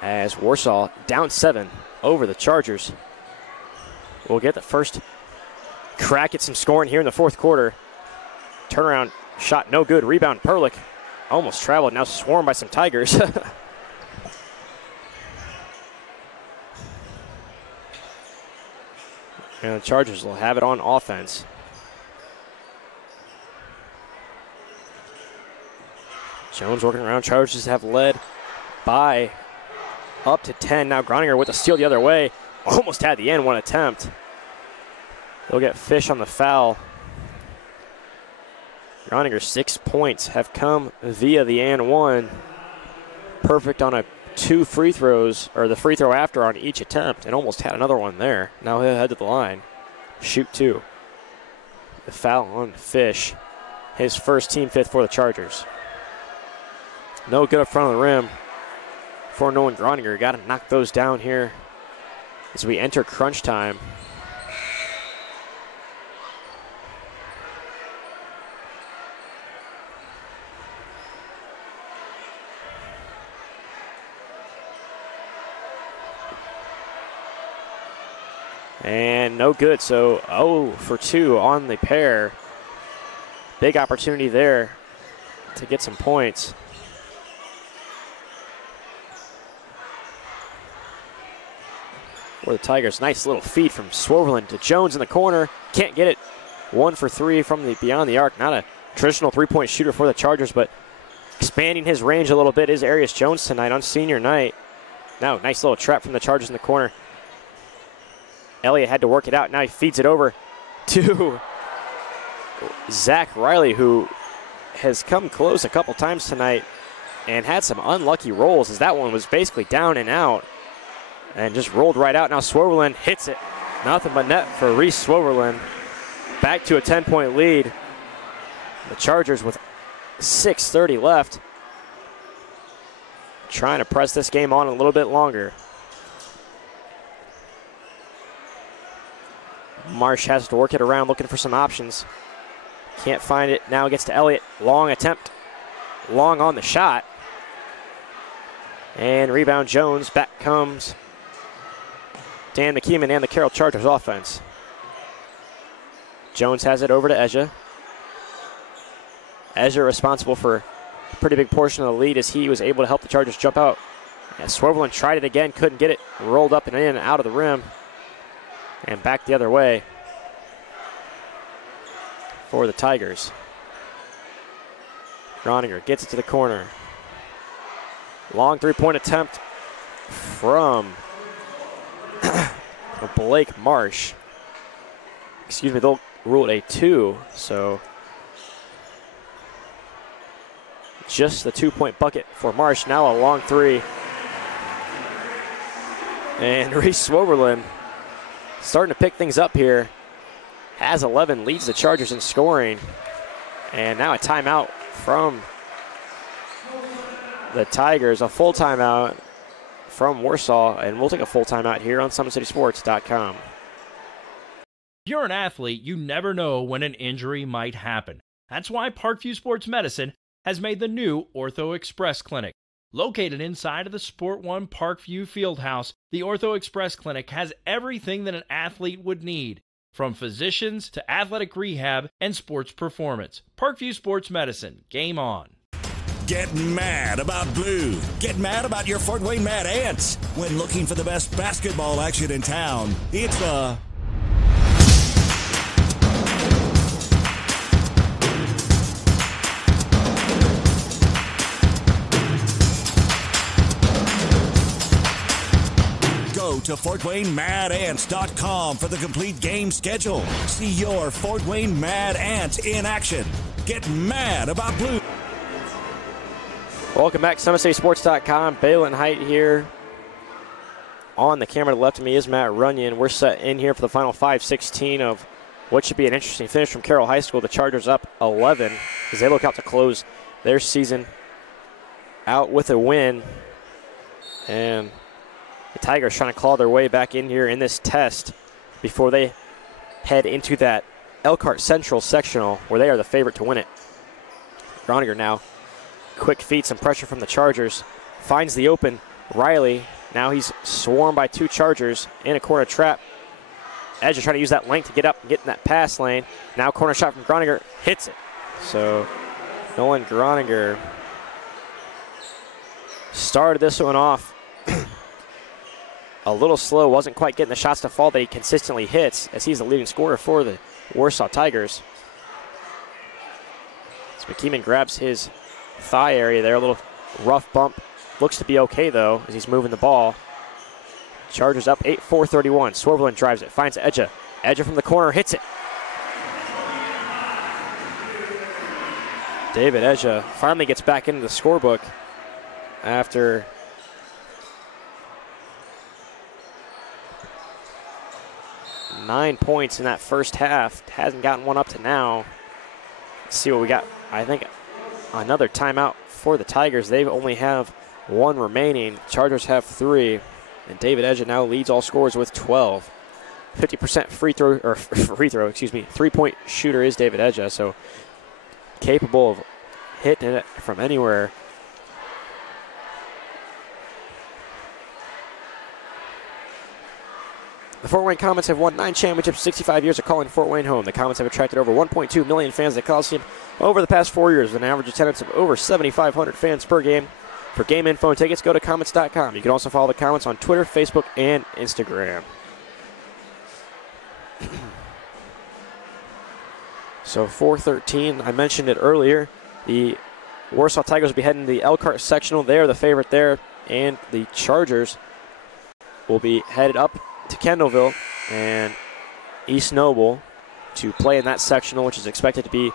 as Warsaw down 7 over the Chargers. We'll get the first crack at some scoring here in the fourth quarter. Turnaround shot, no good. Rebound, Perlick. Almost traveled, now swarmed by some Tigers. And the Chargers will have it on offense. Jones working around. Chargers have led by up to 10. Now Groninger with a steal the other way. Almost had the end, one attempt. They'll get Fish on the foul. Groninger's 6 points have come via the and one. Perfect on 2 free throws, or the free throw after on each attempt, and almost had another one there. Now he'll head to the line. shoot 2. The foul on Fish. His first team 5th for the Chargers. No good up front of the rim for Nolan Groninger. Got to knock those down here as we enter crunch time. And no good, so 0 for 2 on the pair. Big opportunity there to get some points. For the Tigers, nice little feed from Swerveland to Jones in the corner. Can't get it. 1 for 3 from the beyond the arc. Not a traditional three-point shooter for the Chargers, but expanding his range a little bit is Arius Jones tonight on senior night. Now, nice little trap from the Chargers in the corner. Elliott had to work it out. Now he feeds it over to Zach Riley, who has come close a couple times tonight and had some unlucky rolls, as that one was basically down and out and just rolled right out. Now Swerveland hits it. Nothing but net for Reese Swerveland. Back to a 10-point lead. The Chargers with 6:30 left, trying to press this game on a little bit longer. Marsh has to work it around, looking for some options. Can't find it. Now gets to Elliott. Long attempt. Long on the shot. And rebound Jones. Back comes Dan McKeeman and the Carroll Chargers offense. Jones has it over to Ezra. Ezra responsible for a pretty big portion of the lead, as he was able to help the Chargers jump out. And Swerveland tried it again, couldn't get it. Rolled up and in and out of the rim. And back the other way for the Tigers. Groninger gets it to the corner. Long three-point attempt from Blake Marsh. Excuse me, they'll rule it a 2, so just the 2-point bucket for Marsh. Now a long 3. And Reese Swerveland starting to pick things up here. Has 11, leads the Chargers in scoring. And now a timeout from the Tigers, a full timeout from Warsaw, and we'll take a full timeout here on SummitCitySports.com. If you're an athlete, you never know when an injury might happen. That's why Parkview Sports Medicine has made the new Ortho Express Clinic. Located inside of the Sport One Parkview Fieldhouse, the Ortho Express Clinic has everything that an athlete would need, from physicians to athletic rehab and sports performance. Parkview Sports Medicine, game on. Get mad about blue. Get mad about your Fort Wayne Mad Ants. When looking for the best basketball action in town, it's the Go to FortWayneMadAnts.com for the complete game schedule. See your Fort Wayne Mad Ants in action. Get mad about blue. Welcome back to SummitCitySports.com. Balin Height here. On the camera to the left of me is Matt Runyon. We're set in here for the final 5:16 of what should be an interesting finish from Carroll High School. The Chargers up 11 as they look out to close their season out with a win. And the Tigers trying to claw their way back in here in this test before they head into that Elkhart Central sectional where they are the favorite to win it. Groninger now. Quick feed, some pressure from the Chargers. Finds the open Riley. Now he's swarmed by 2 Chargers in a corner trap. Edge is trying to use that length to get up and get in that pass lane. Now corner shot from Groninger. Hits it. So Nolan Groninger started this one off a little slow, wasn't quite getting the shots to fall that he consistently hits, as he's the leading scorer for the Warsaw Tigers. So McKeeman grabs his thigh area there, a little rough bump. Looks to be okay, though, as he's moving the ball. Chargers up 8-4-31. Swerveland drives it, finds Edja. Edja from the corner, hits it. David Edja finally gets back into the scorebook after 9 points in that first half. Hasn't gotten one up to now. Let's see what we got. I think another timeout for the Tigers. They only have 1 remaining. Chargers have 3. And David Edja now leads all scorers with 12. 50% three-point shooter is David Edja, so capable of hitting it from anywhere. The Fort Wayne Comets have won 9 championships, 65 years of calling Fort Wayne home. The Comets have attracted over 1.2 million fans at the Coliseum over the past 4 years, with an average attendance of over 7,500 fans per game. For game info and tickets, go to Comets.com. You can also follow the Comets on Twitter, Facebook, and Instagram. So 4:13, I mentioned it earlier. The Warsaw Tigers will be heading to the Elkhart sectional. They're the favorite there, and the Chargers will be headed up to Kendallville and East Noble to play in that sectional, which is expected to be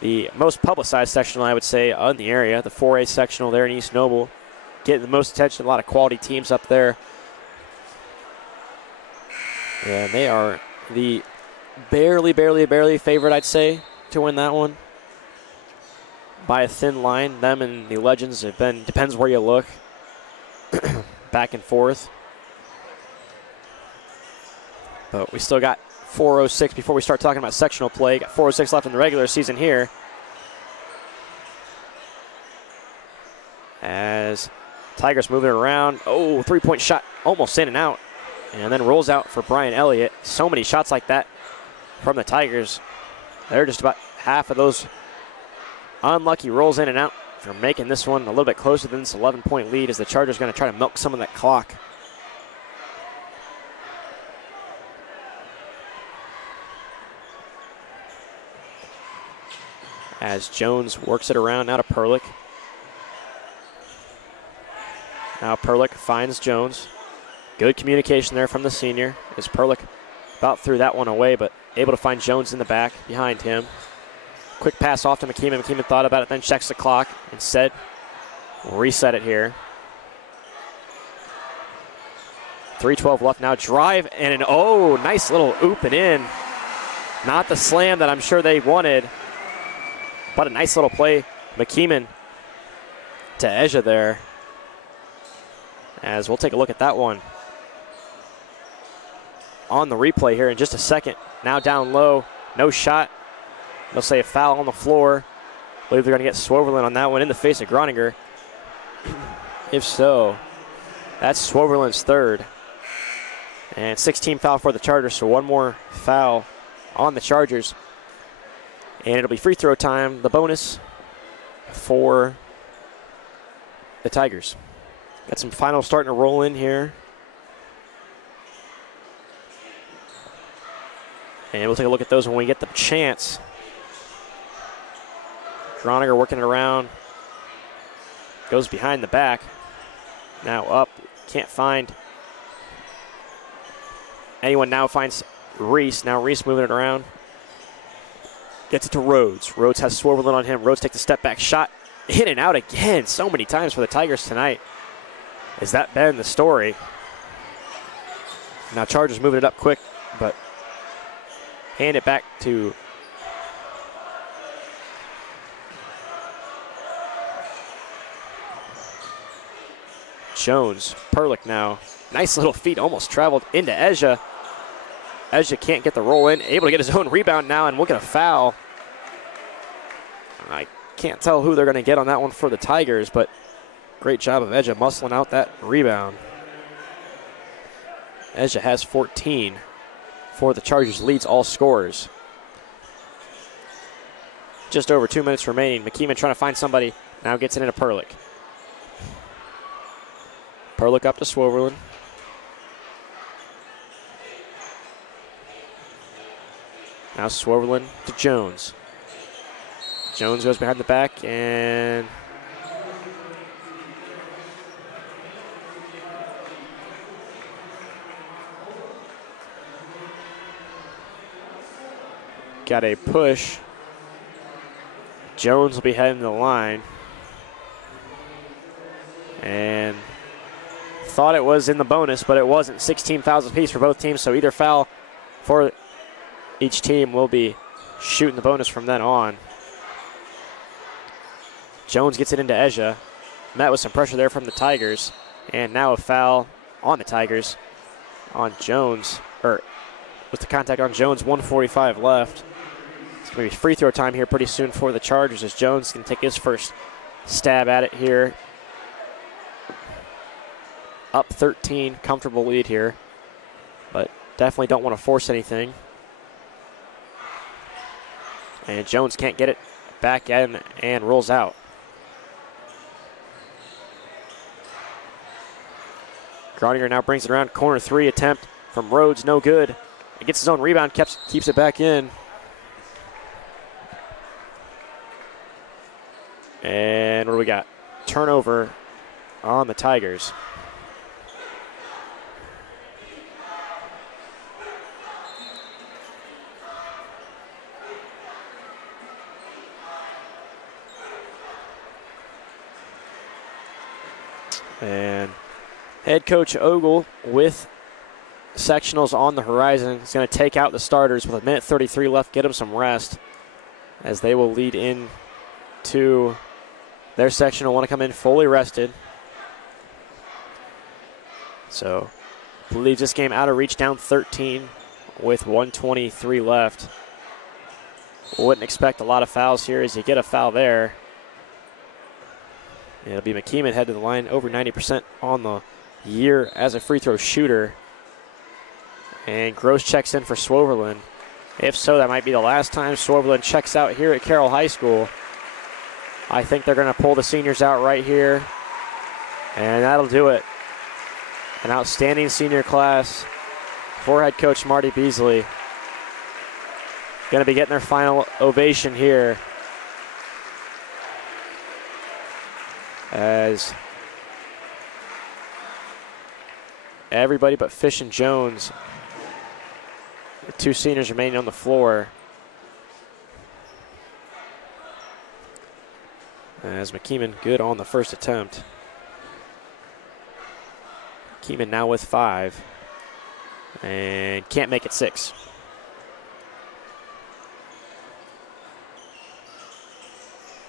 the most publicized sectional, I would say, in the area. The 4A sectional there in East Noble, getting the most attention. A lot of quality teams up there. And they are the barely favorite, I'd say, to win that one. By a thin line. Them and the Legends have been, depends where you look, back and forth. But we still got 4:06 before we start talking about sectional play. Got 4:06 left in the regular season here. As Tigers moving around. Oh, three-point shot almost in and out. And then rolls out for Brian Elliott. So many shots like that from the Tigers. They're just about half of those unlucky rolls in and out for making this one a little bit closer than this 11-point lead, as the Chargers going to try to milk some of that clock. As Jones works it around now to Perlick. Now Perlick finds Jones. Good communication there from the senior, as Perlick about threw that one away, but able to find Jones in the back behind him. Quick pass off to McKeeman. McKeeman thought about it, then checks the clock and said, we'll reset it here. 3:12 left now. Drive and an nice little oop and in. Not the slam that I'm sure they wanted, but a nice little play. McKeeman to Edja there. As we'll take a look at that one on the replay here in just a second. Now down low, no shot. They'll say a foul on the floor. I believe they're going to get Swoverlin on that one in the face of Groninger. If so, that's Swoverlin's third. And 16 foul for the Chargers, so one more foul on the Chargers. And it'll be free throw time, the bonus for the Tigers. Got some finals starting to roll in here. And we'll take a look at those when we get the chance. Groninger working it around. Goes behind the back. Now up. Can't find anyone. Now finds Reese. Now Reese moving it around. Gets it to Rhodes. Rhodes has Swoverlin on him. Rhodes takes a step back shot. In and out again. So many times for the Tigers tonight. Has that been the story? Now Chargers moving it up quick, but hand it back to Jones. Perlick now. Nice little feet, almost traveled into Edja. Edja can't get the roll in. Able to get his own rebound now, and we'll get a foul. I can't tell who they're going to get on that one for the Tigers, but great job of Edja muscling out that rebound. Edja has 14 for the Chargers, leads all scorers. Just over 2 minutes remaining. McKeeman trying to find somebody. Now gets it into Perlick. Perlick up to Swoverlin. Now Swoverlin to Jones. Jones goes behind the back and got a push. Jones will be heading to the line. And thought it was in the bonus, but it wasn't. 16 fouls apiece for both teams, so either foul for each team will be shooting the bonus from then on. Jones gets it into Eja. Met with some pressure there from the Tigers. And now a foul on the Tigers on Jones, or with the contact on Jones, 1:45 left. It's going to be free throw time here pretty soon for the Chargers as Jones can take his first stab at it here. Up 13, comfortable lead here, but definitely don't want to force anything. And Jones can't get it back in and rolls out. Groninger now brings it around, corner three attempt from Rhodes, no good. He gets his own rebound, keeps it back in. And what do we got? Turnover on the Tigers. And head coach Ogle with sectionals on the horizon is going to take out the starters with 1:33 left, get them some rest as they will lead in to their sectional. Want to come in fully rested. So leaves this game out of reach, down 13 with 1:23 left. Wouldn't expect a lot of fouls here as you get a foul there. It'll be McKeeman head to the line, over 90% on the year as a free throw shooter. And Gross checks in for Swoverlin. If so, that might be the last time Swoverlin checks out here at Carroll High School. I think they're going to pull the seniors out right here. And that'll do it. An outstanding senior class for head coach Marty Beasley. Going to be getting their final ovation here, as everybody but Fish and Jones, the two seniors remaining on the floor, as McKeeman good on the first attempt. McKeeman now with 5 and can't make it 6.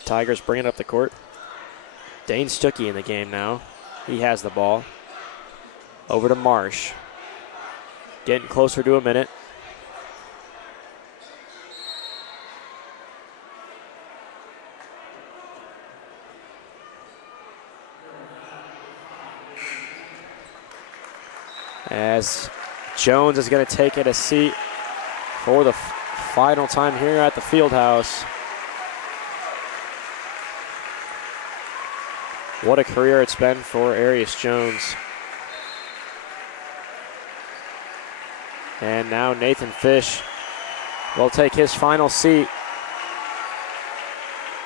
Tigers bring it up the court. Dane Stuckey in the game now. He has the ball. Over to Marsh. Getting closer to a minute. As Jones is going to take it a seat for the final time here at the Fieldhouse. What a career it's been for Arius Jones. And now Nathan Fish will take his final seat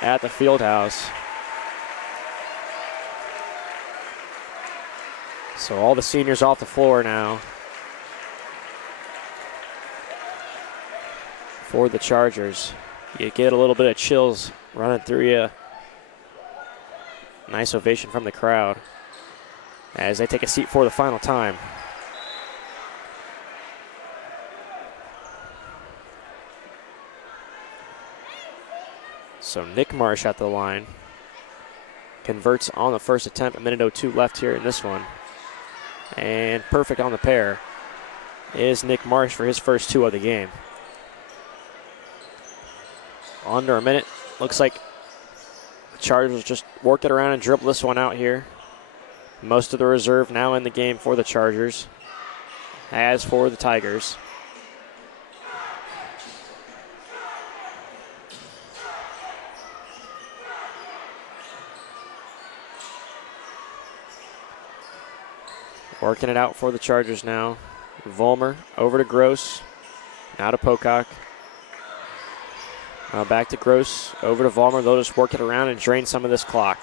at the Fieldhouse. So all the seniors off the floor now for the Chargers. You get a little bit of chills running through you. Nice ovation from the crowd as they take a seat for the final time. So Nick Marsh at the line. Converts on the first attempt, 1:02 left here in this one. And perfect on the pair is Nick Marsh for his first 2 of the game. Under a minute. Looks like Chargers just worked it around and dribbled this one out here. Most of the reserve now in the game for the Chargers. As for the Tigers. Working it out for the Chargers now. Vollmer over to Gross. Now to Pocock. Back to Gross, over to Vollmer. They'll just work it around and drain some of this clock.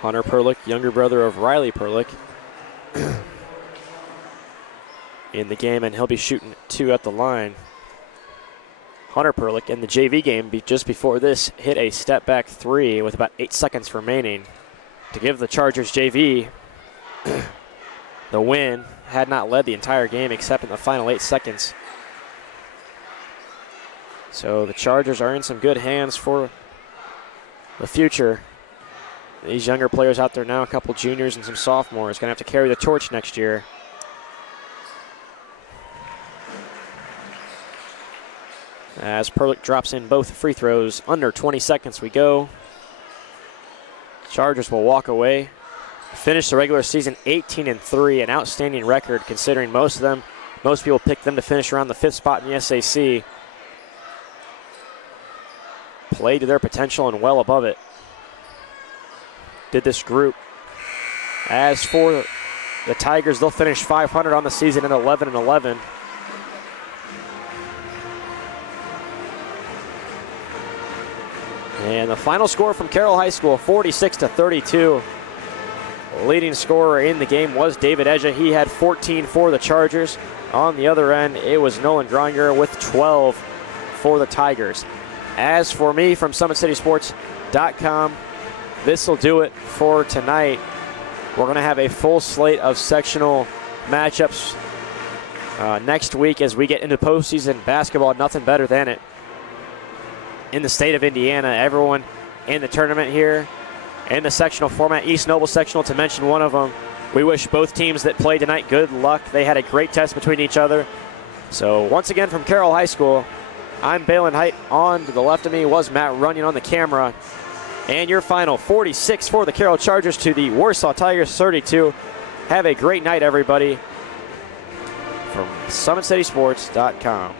Hunter Perlick, younger brother of Riley Perlick, in the game, and he'll be shooting 2 at the line. Hunter Perlick in the JV game just before this hit a step back 3 with about 8 seconds remaining to give the Chargers JV the win had not led the entire game except in the final 8 seconds. So the Chargers are in some good hands for the future. These younger players out there now, a couple juniors and some sophomores, going to have to carry the torch next year. As Perlick drops in both free throws, under 20 seconds we go. Chargers will walk away. Finish the regular season 18-3, an outstanding record considering most people picked them to finish around the 5th spot in the SAC. Played to their potential and well above it. Did this group. As for the Tigers, they'll finish 500 on the season at 11-11. And the final score from Carroll High School, 46-32. Leading scorer in the game was David Edja. He had 14 for the Chargers. On the other end, it was Nolan Groniger with 12 for the Tigers. As for me from SummitCitySports.com, this will do it for tonight. We're going to have a full slate of sectional matchups next week as we get into postseason basketball. Nothing better than it. In the state of Indiana, everyone in the tournament here in the sectional format, East Noble sectional to mention one of them. We wish both teams that played tonight good luck. They had a great test between each other. So once again from Carroll High School, I'm Balin Height. On to the left of me was Matt Runyon on the camera. And your final 46 for the Carroll Chargers to the Warsaw Tigers 32. Have a great night, everybody. From SummitCitySports.com.